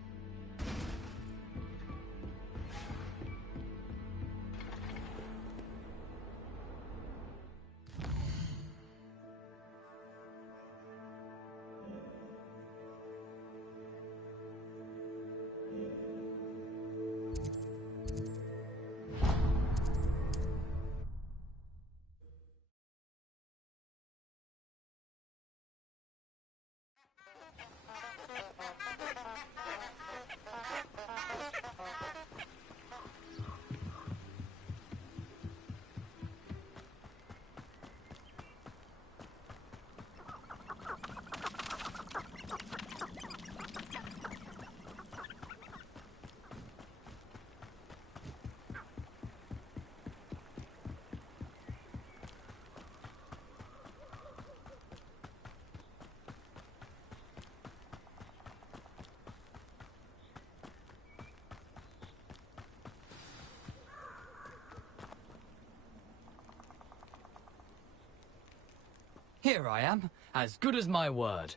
Here I am, as good as my word.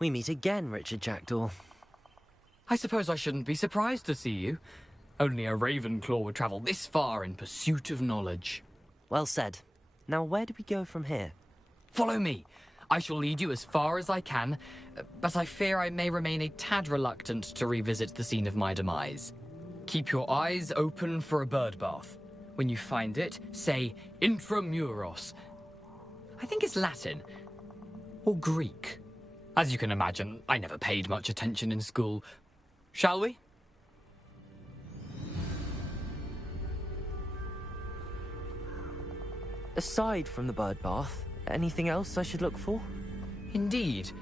We meet again, Richard Jackdaw. I suppose I shouldn't be surprised to see you. Only a Ravenclaw would travel this far in pursuit of knowledge. Well said. Now where do we go from here? Follow me. I shall lead you as far as I can, but I fear I may remain a tad reluctant to revisit the scene of my demise. Keep your eyes open for a bird bath. When you find it, say intramuros. I think it's Latin. Or Greek. As you can imagine, I never paid much attention in school. Shall we? Aside from the bird bath, anything else I should look for? Indeed.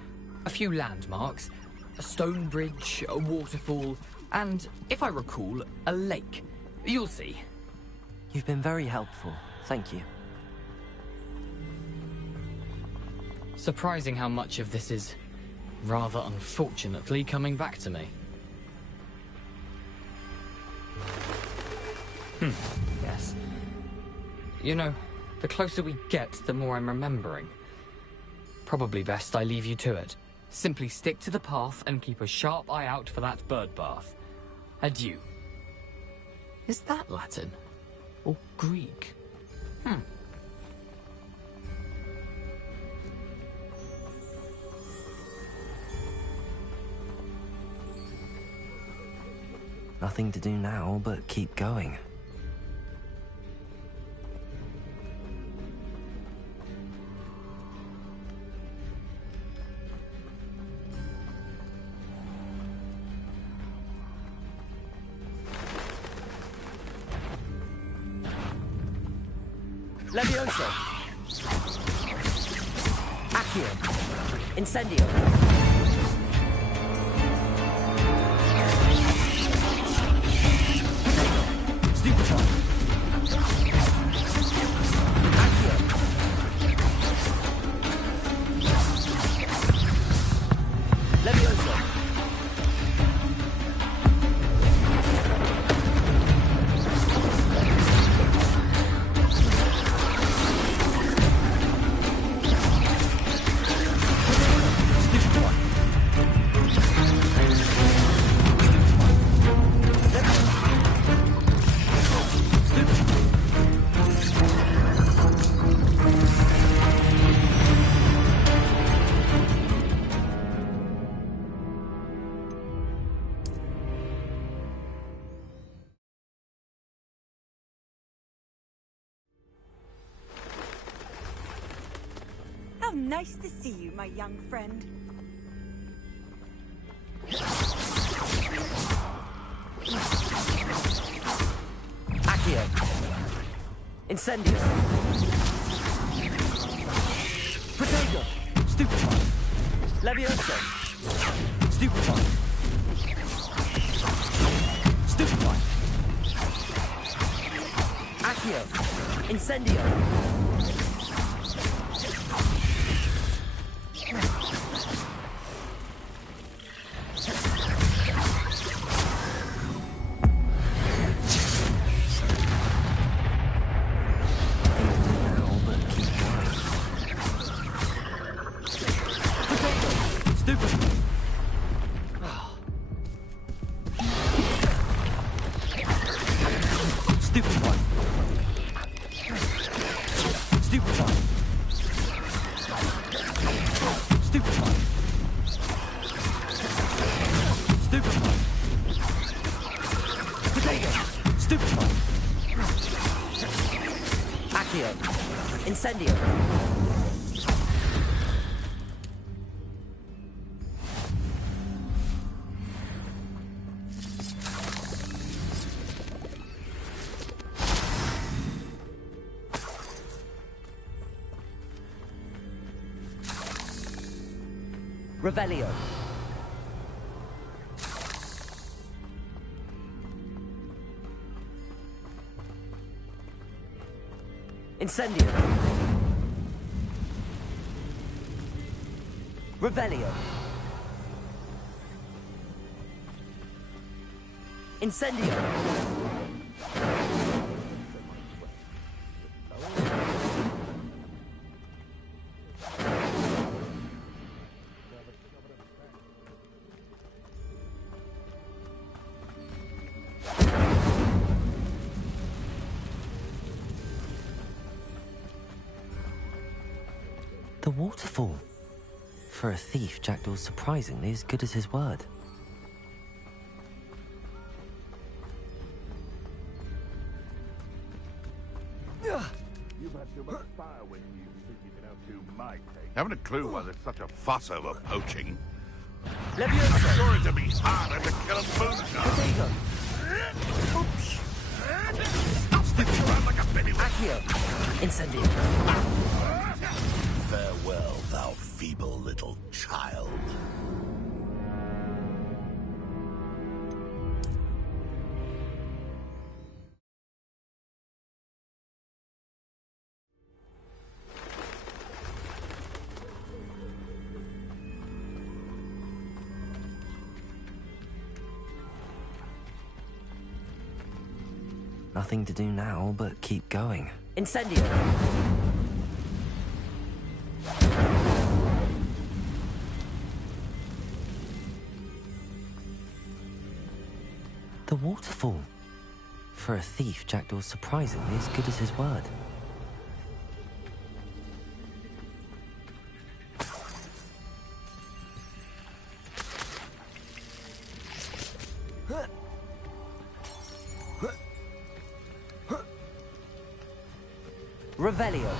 A few landmarks, a stone bridge, a waterfall, and, if I recall, a lake. You'll see. You've been very helpful. Thank you. Surprising how much of this is, rather unfortunately, coming back to me. Yes. You know, the closer we get, the more I'm remembering. Probably best I leave you to it. Simply stick to the path and keep a sharp eye out for that bird bath. Adieu. Is that Latin? Or Greek? Nothing to do now but keep going. Levioso! Accio! Incendio! Stupefy! Accio! Levioso! How nice to see you, my young friend. Accio! Incendio! Protego! Stupefy! Levioso! Stupefy! Stupefy! Accio! Incendio! Stupefy! Stupefy! Stupefy! Stupefy! Potato! Stupefy! Accio! Incendio! Revelio. Incendio. Revelio. Incendio. waterfall. For a thief, Jackdaw's surprisingly as good as his word. You've had too much fire when you think you can outdo my take. Haven't a clue why there's such a fuss over poaching. I'm sure it'd be harder to kill a moonshine. Stop sticking around like a penny. Accio! Incendio! Farewell, thou feeble little child. Nothing to do now but keep going. Incendio! The waterfall. For a thief, Jackdaw's surprisingly as good as his word. Revelio.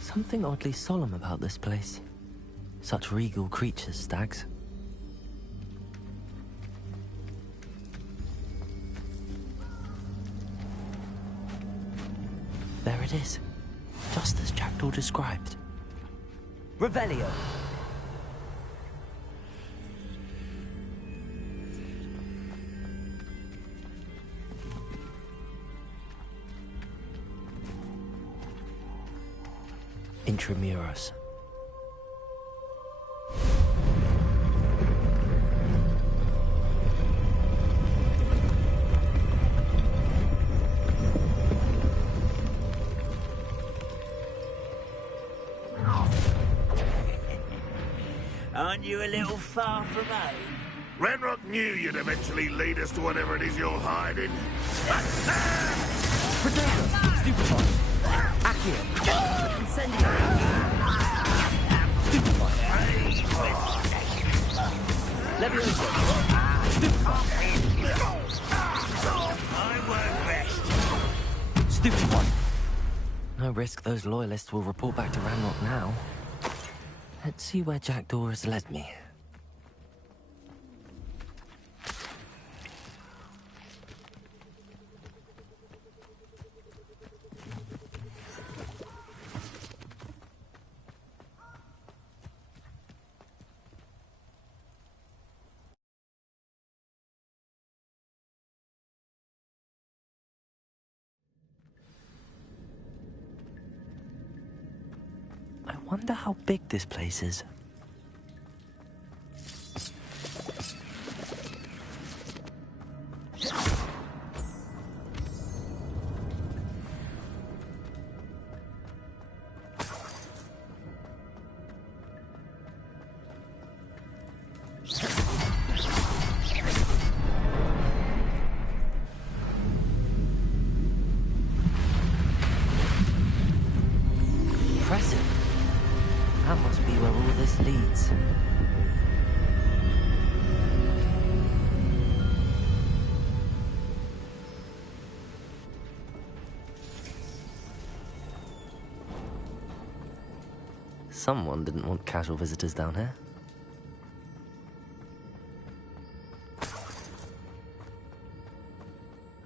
Something oddly solemn about this place. Such regal creatures, stags. There it is. Just as Jackdaw described. Revelio. Intramuros. Aren't you a little far from home? Ranrock knew you'd eventually lead us to whatever it is you're hiding. Potato! Stupefy! Accio! Incendio! Stupefy! Levioso! Stupefy! I won't rest. Stupefy! No risk those loyalists will report back to Ranrock now. Let's see where Jackdaw has led me. I wonder how big this place is. Impressive. That must be where all this leads. Someone didn't want casual visitors down here.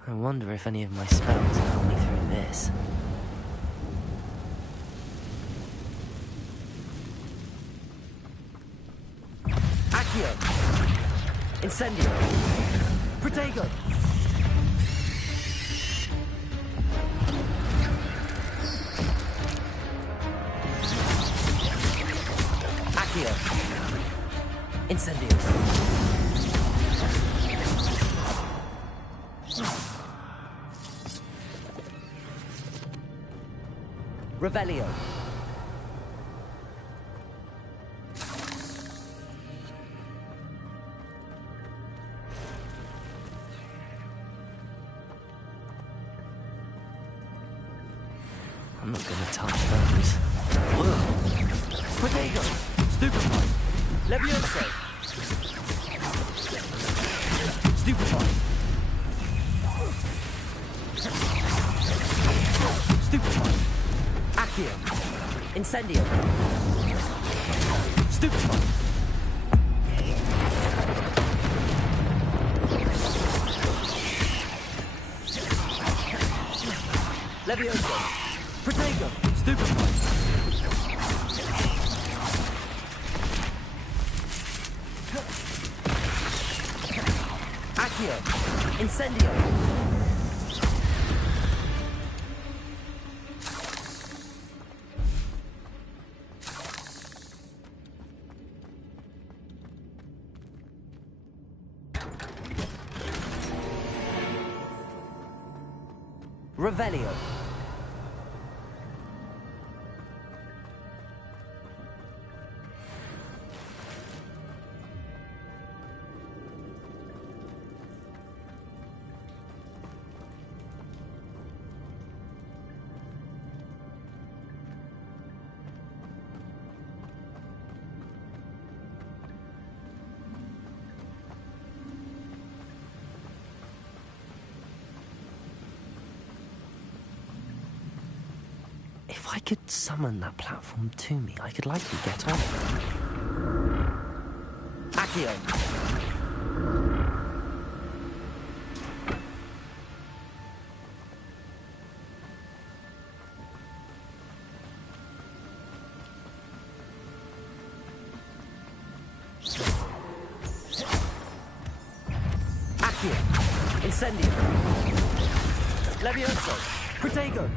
I wonder if any of my spells will help me through this. Accio! Incendio! Protego! Accio! Incendio. Revelio. I'm not gonna touch those. Potato! Stupefy! Levioso! Stupefy! Stupefy! Accio! Incendio. Stupefy! Levioso! Protego! Stupefy! Accio. Incendio. Revelio. If I could summon that platform to me, I could likely get on it. Accio. Accio. Incendio. Levioso! Protego!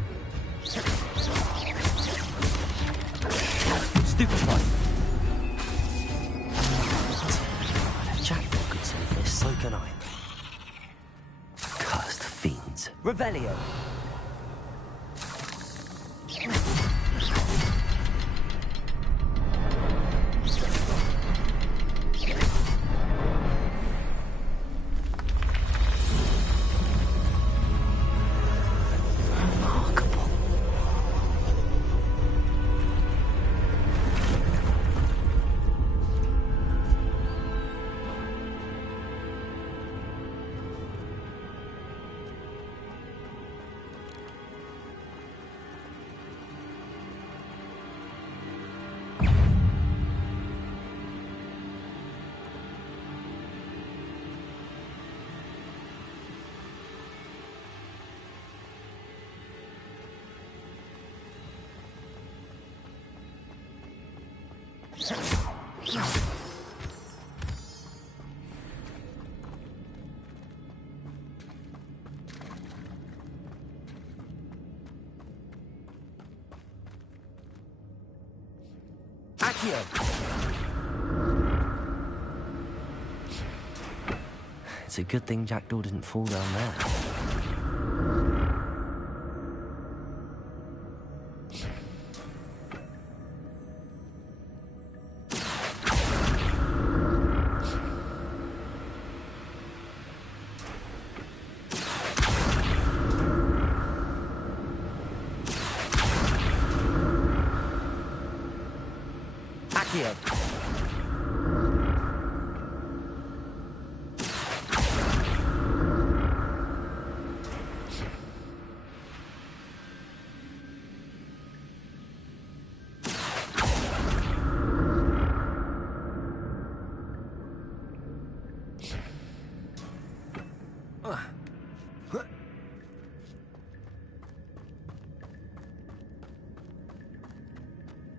Stupefy! If Jackdaw could solve this, so can I. Cursed fiends. Revelio. Accio! It's a good thing Jackdaw didn't fall down there. Accio!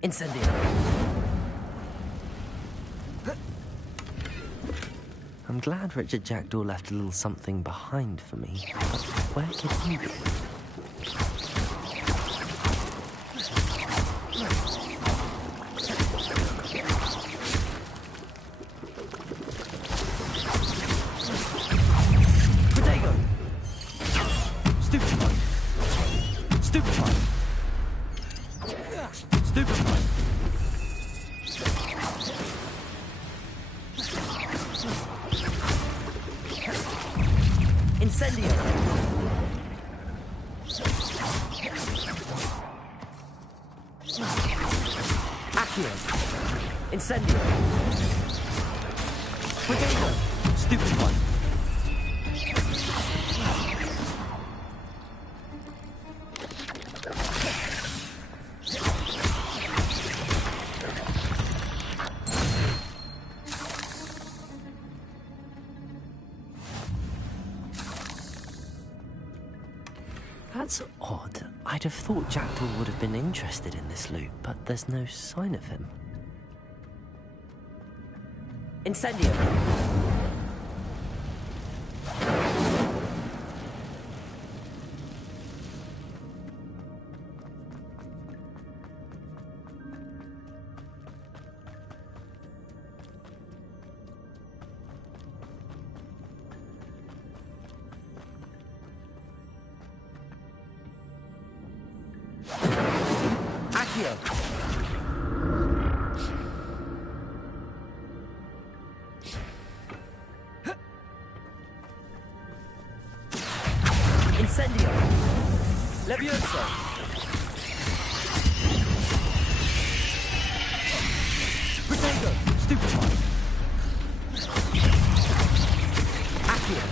Incendio. I'm glad Richard Jackdaw left a little something behind for me. But where could he be? Incendio! Accio! Incendio! Potato! Stupid one! That's odd. I'd have thought Jackdaw would have been interested in this loot, but there's no sign of him. Incendio! Accio! Incendio! Levioso! Potato! Stupid one! Accio!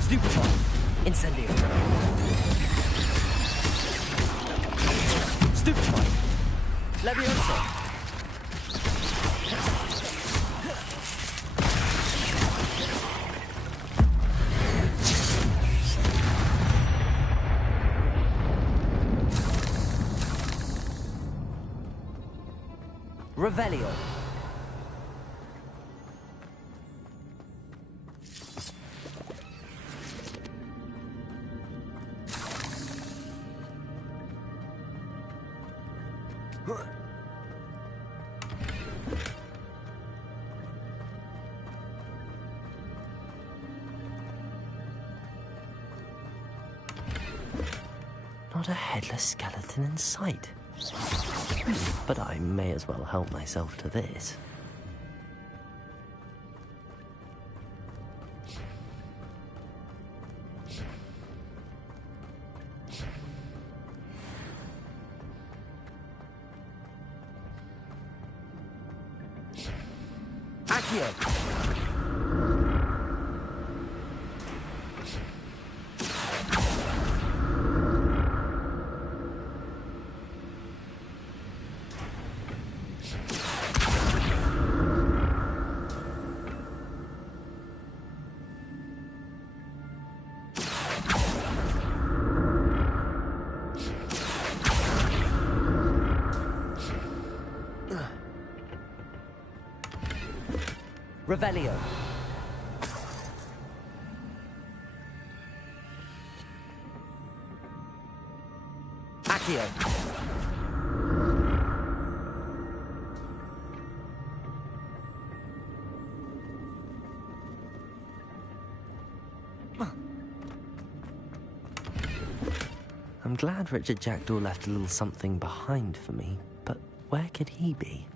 Stupid one! Incendio! Stupid one! Levioso! Revelio. Not a headless skeleton in sight. But I may as well help myself to this. Accio! Revelio. Accio. I'm glad Richard Jackdaw left a little something behind for me, but where could he be?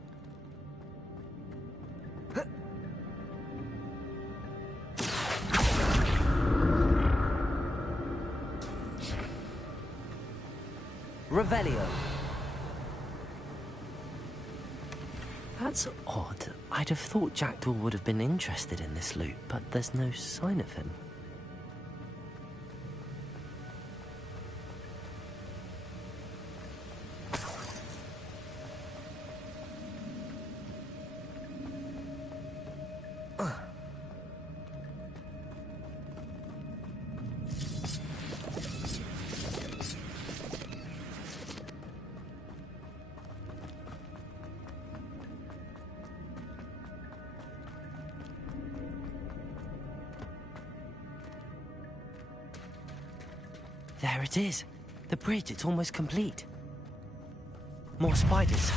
Revelio. That's odd. I'd have thought Jackdaw would have been interested in this loot, but there's no sign of him. There it is. The bridge, it's almost complete. More spiders.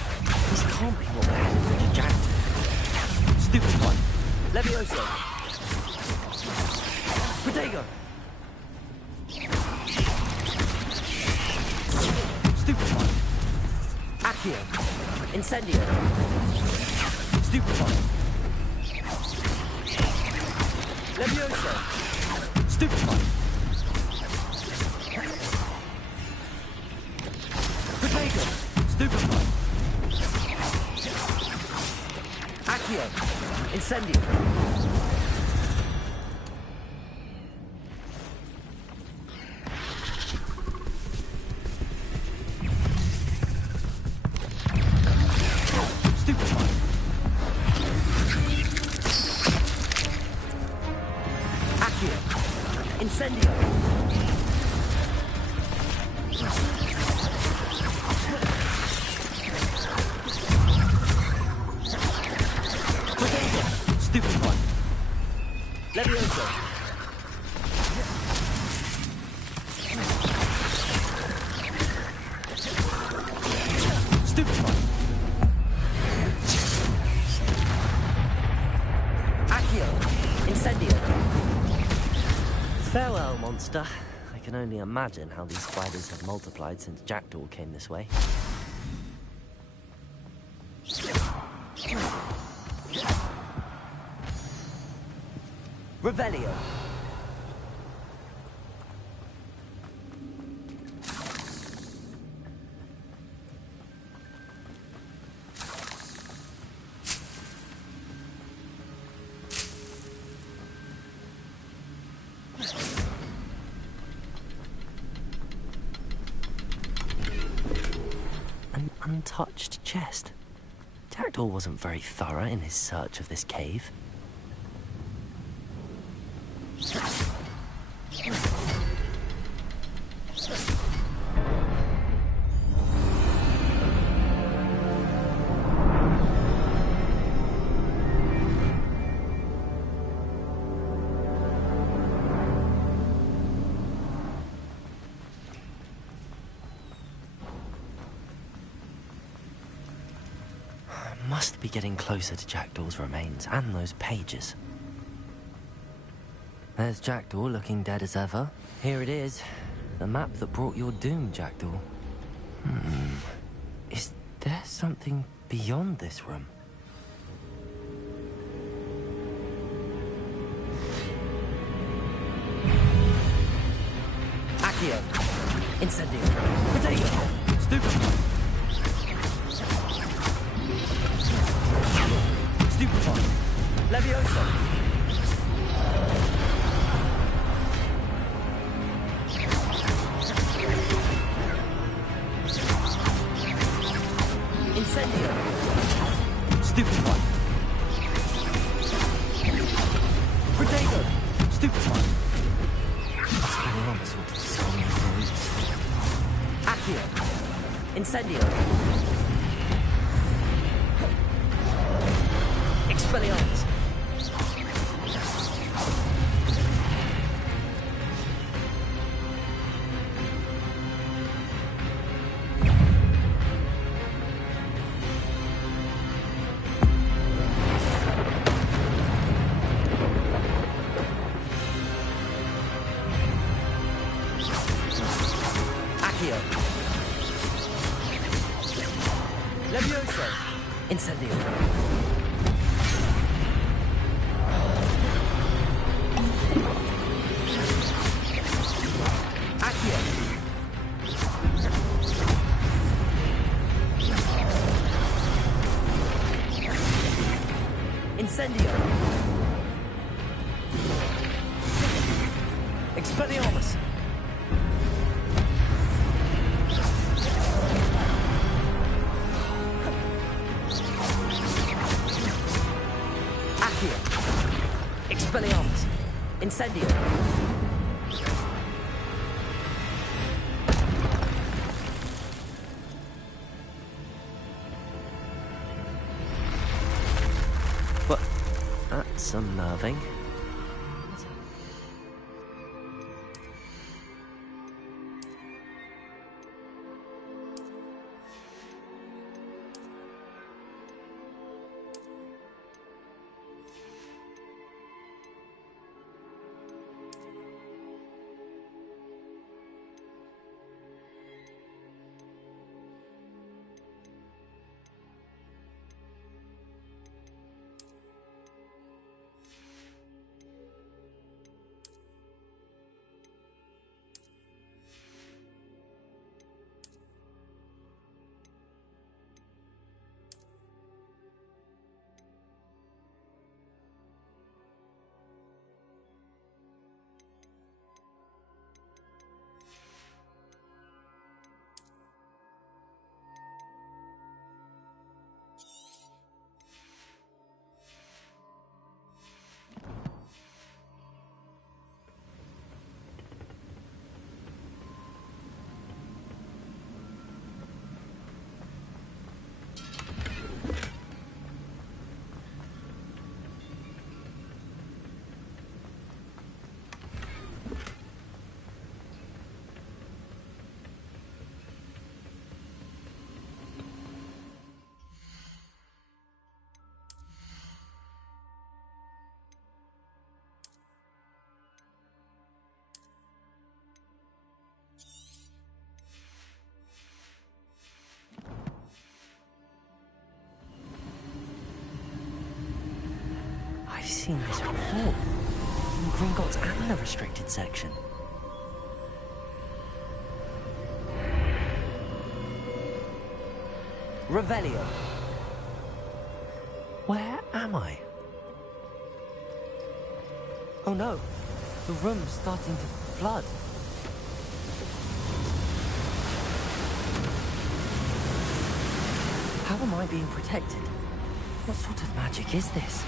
This can't be what they had in Richard Jackdaw. Stupid one. Levioso. Protego. Stupid one. Accio. Incendio. Stupid one. Levioso. Stupefy! Protego! Stupefy! Accio! Incendio! Stupefy! Accio! Incendio! Protego! Stupefy! Levioso! Stupefy! Accio! Incendio! Farewell, monster. I can only imagine how these spiders have multiplied since Jackdaw came this way. Revelio! An untouched chest. Jackdaw wasn't very thorough in his search of this cave. Must be getting closer to Jackdaw's remains and those pages. There's Jackdaw looking dead as ever. Here it is. The map that brought your doom, Jackdaw. Is there something beyond this room? Accio! Incendio! Protego! Stupefy! Stupefy! Levioso! Incendio! Stupefy! Protego! Stupefy! Expelliarmus will dissolve the roots. Accio! Incendio! Expelliarmus! Accio! Levioso! Incendio! Accio! Incendio! Expelliarmus! Accio! Expelliarmus! Incendio! Well, that's unnerving. seen this before. In Gringotts and the restricted section. Revelio. Where am I? Oh no, the room's starting to flood. How am I being protected? What sort of magic is this?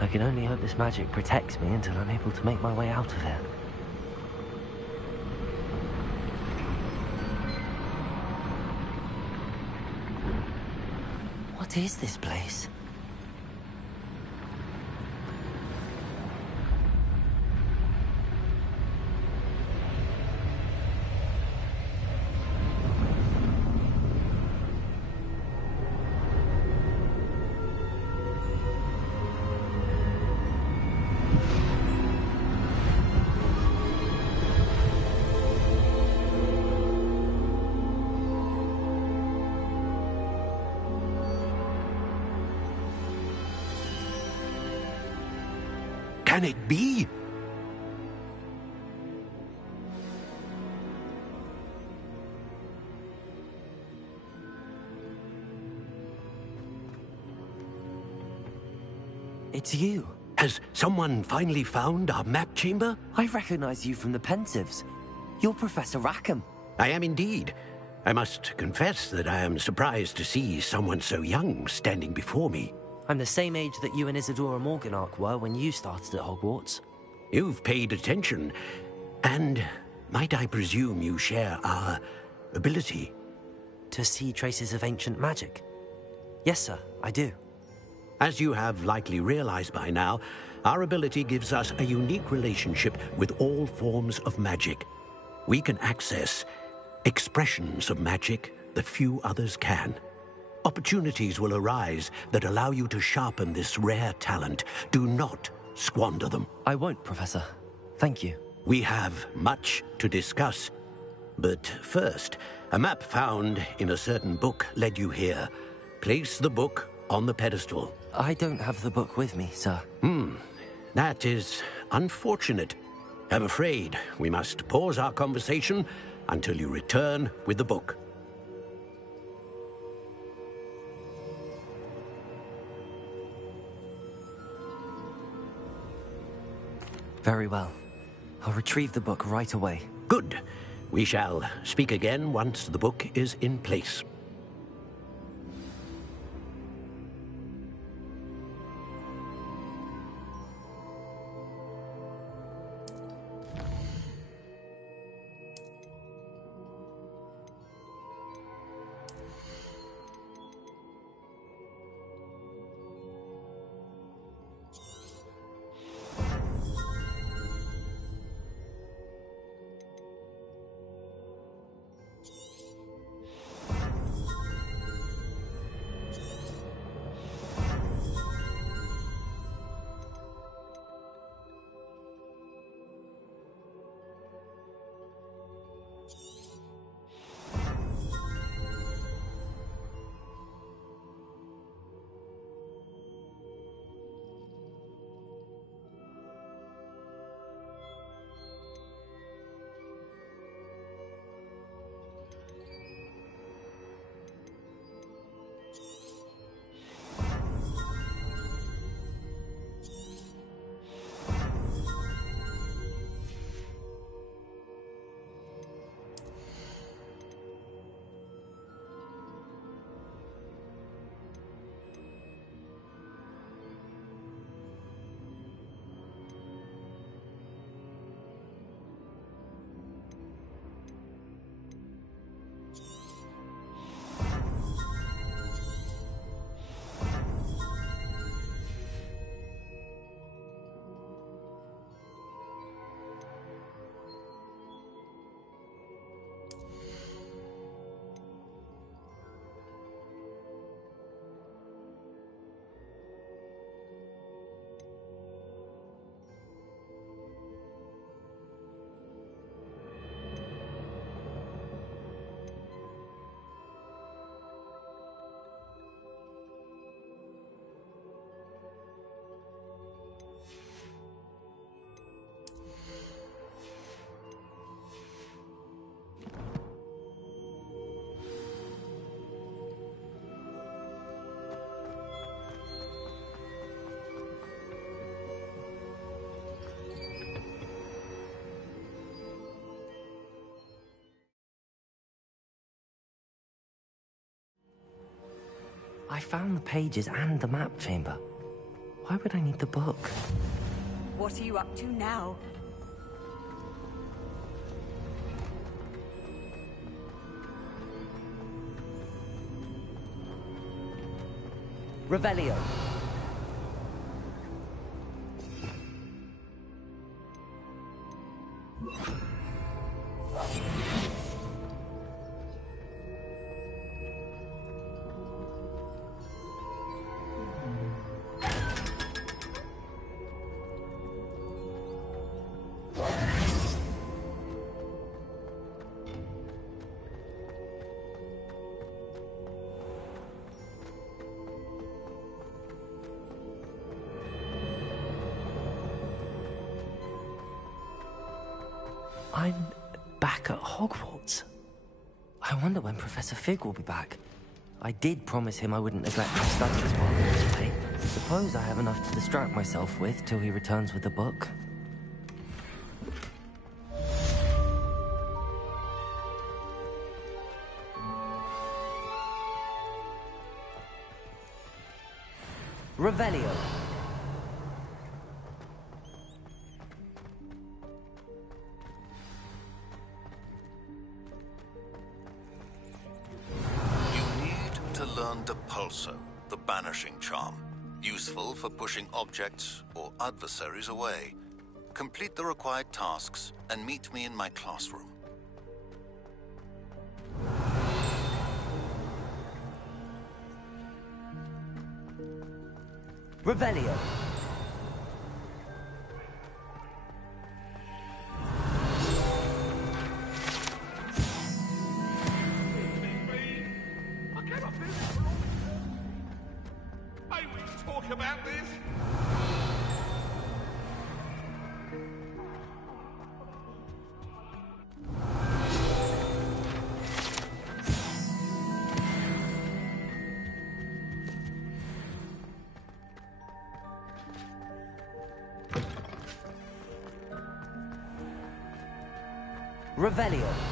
I can only hope this magic protects me until I'm able to make my way out of here. What is this place? Can it be? It's you. Has someone finally found our map chamber? I recognize you from the Pensives. You're Professor Rackham. I am indeed. I must confess that I am surprised to see someone so young standing before me. I'm the same age that you and Isadora Morganach were when you started at Hogwarts. You've paid attention, and might I presume you share our ability? To see traces of ancient magic? Yes, sir, I do. As you have likely realized by now, our ability gives us a unique relationship with all forms of magic. We can access expressions of magic that few others can. Opportunities will arise that allow you to sharpen this rare talent. Do not squander them. I won't, Professor. Thank you. We have much to discuss. But first, a map found in a certain book led you here. Place the book on the pedestal. I don't have the book with me, sir. That is unfortunate. I'm afraid we must pause our conversation until you return with the book. Very well. I'll retrieve the book right away. Good. We shall speak again once the book is in place. I found the pages and the map chamber. Why would I need the book? What are you up to now? Revelio. I'm back at Hogwarts. I wonder when Professor Fig will be back. I did promise him I wouldn't neglect my studies while I was away. Suppose I have enough to distract myself with till he returns with the book. Revelio. Learn Depulso, the banishing charm. Useful for pushing objects or adversaries away. Complete the required tasks and meet me in my classroom. Revelio. Talk about this? Revelio.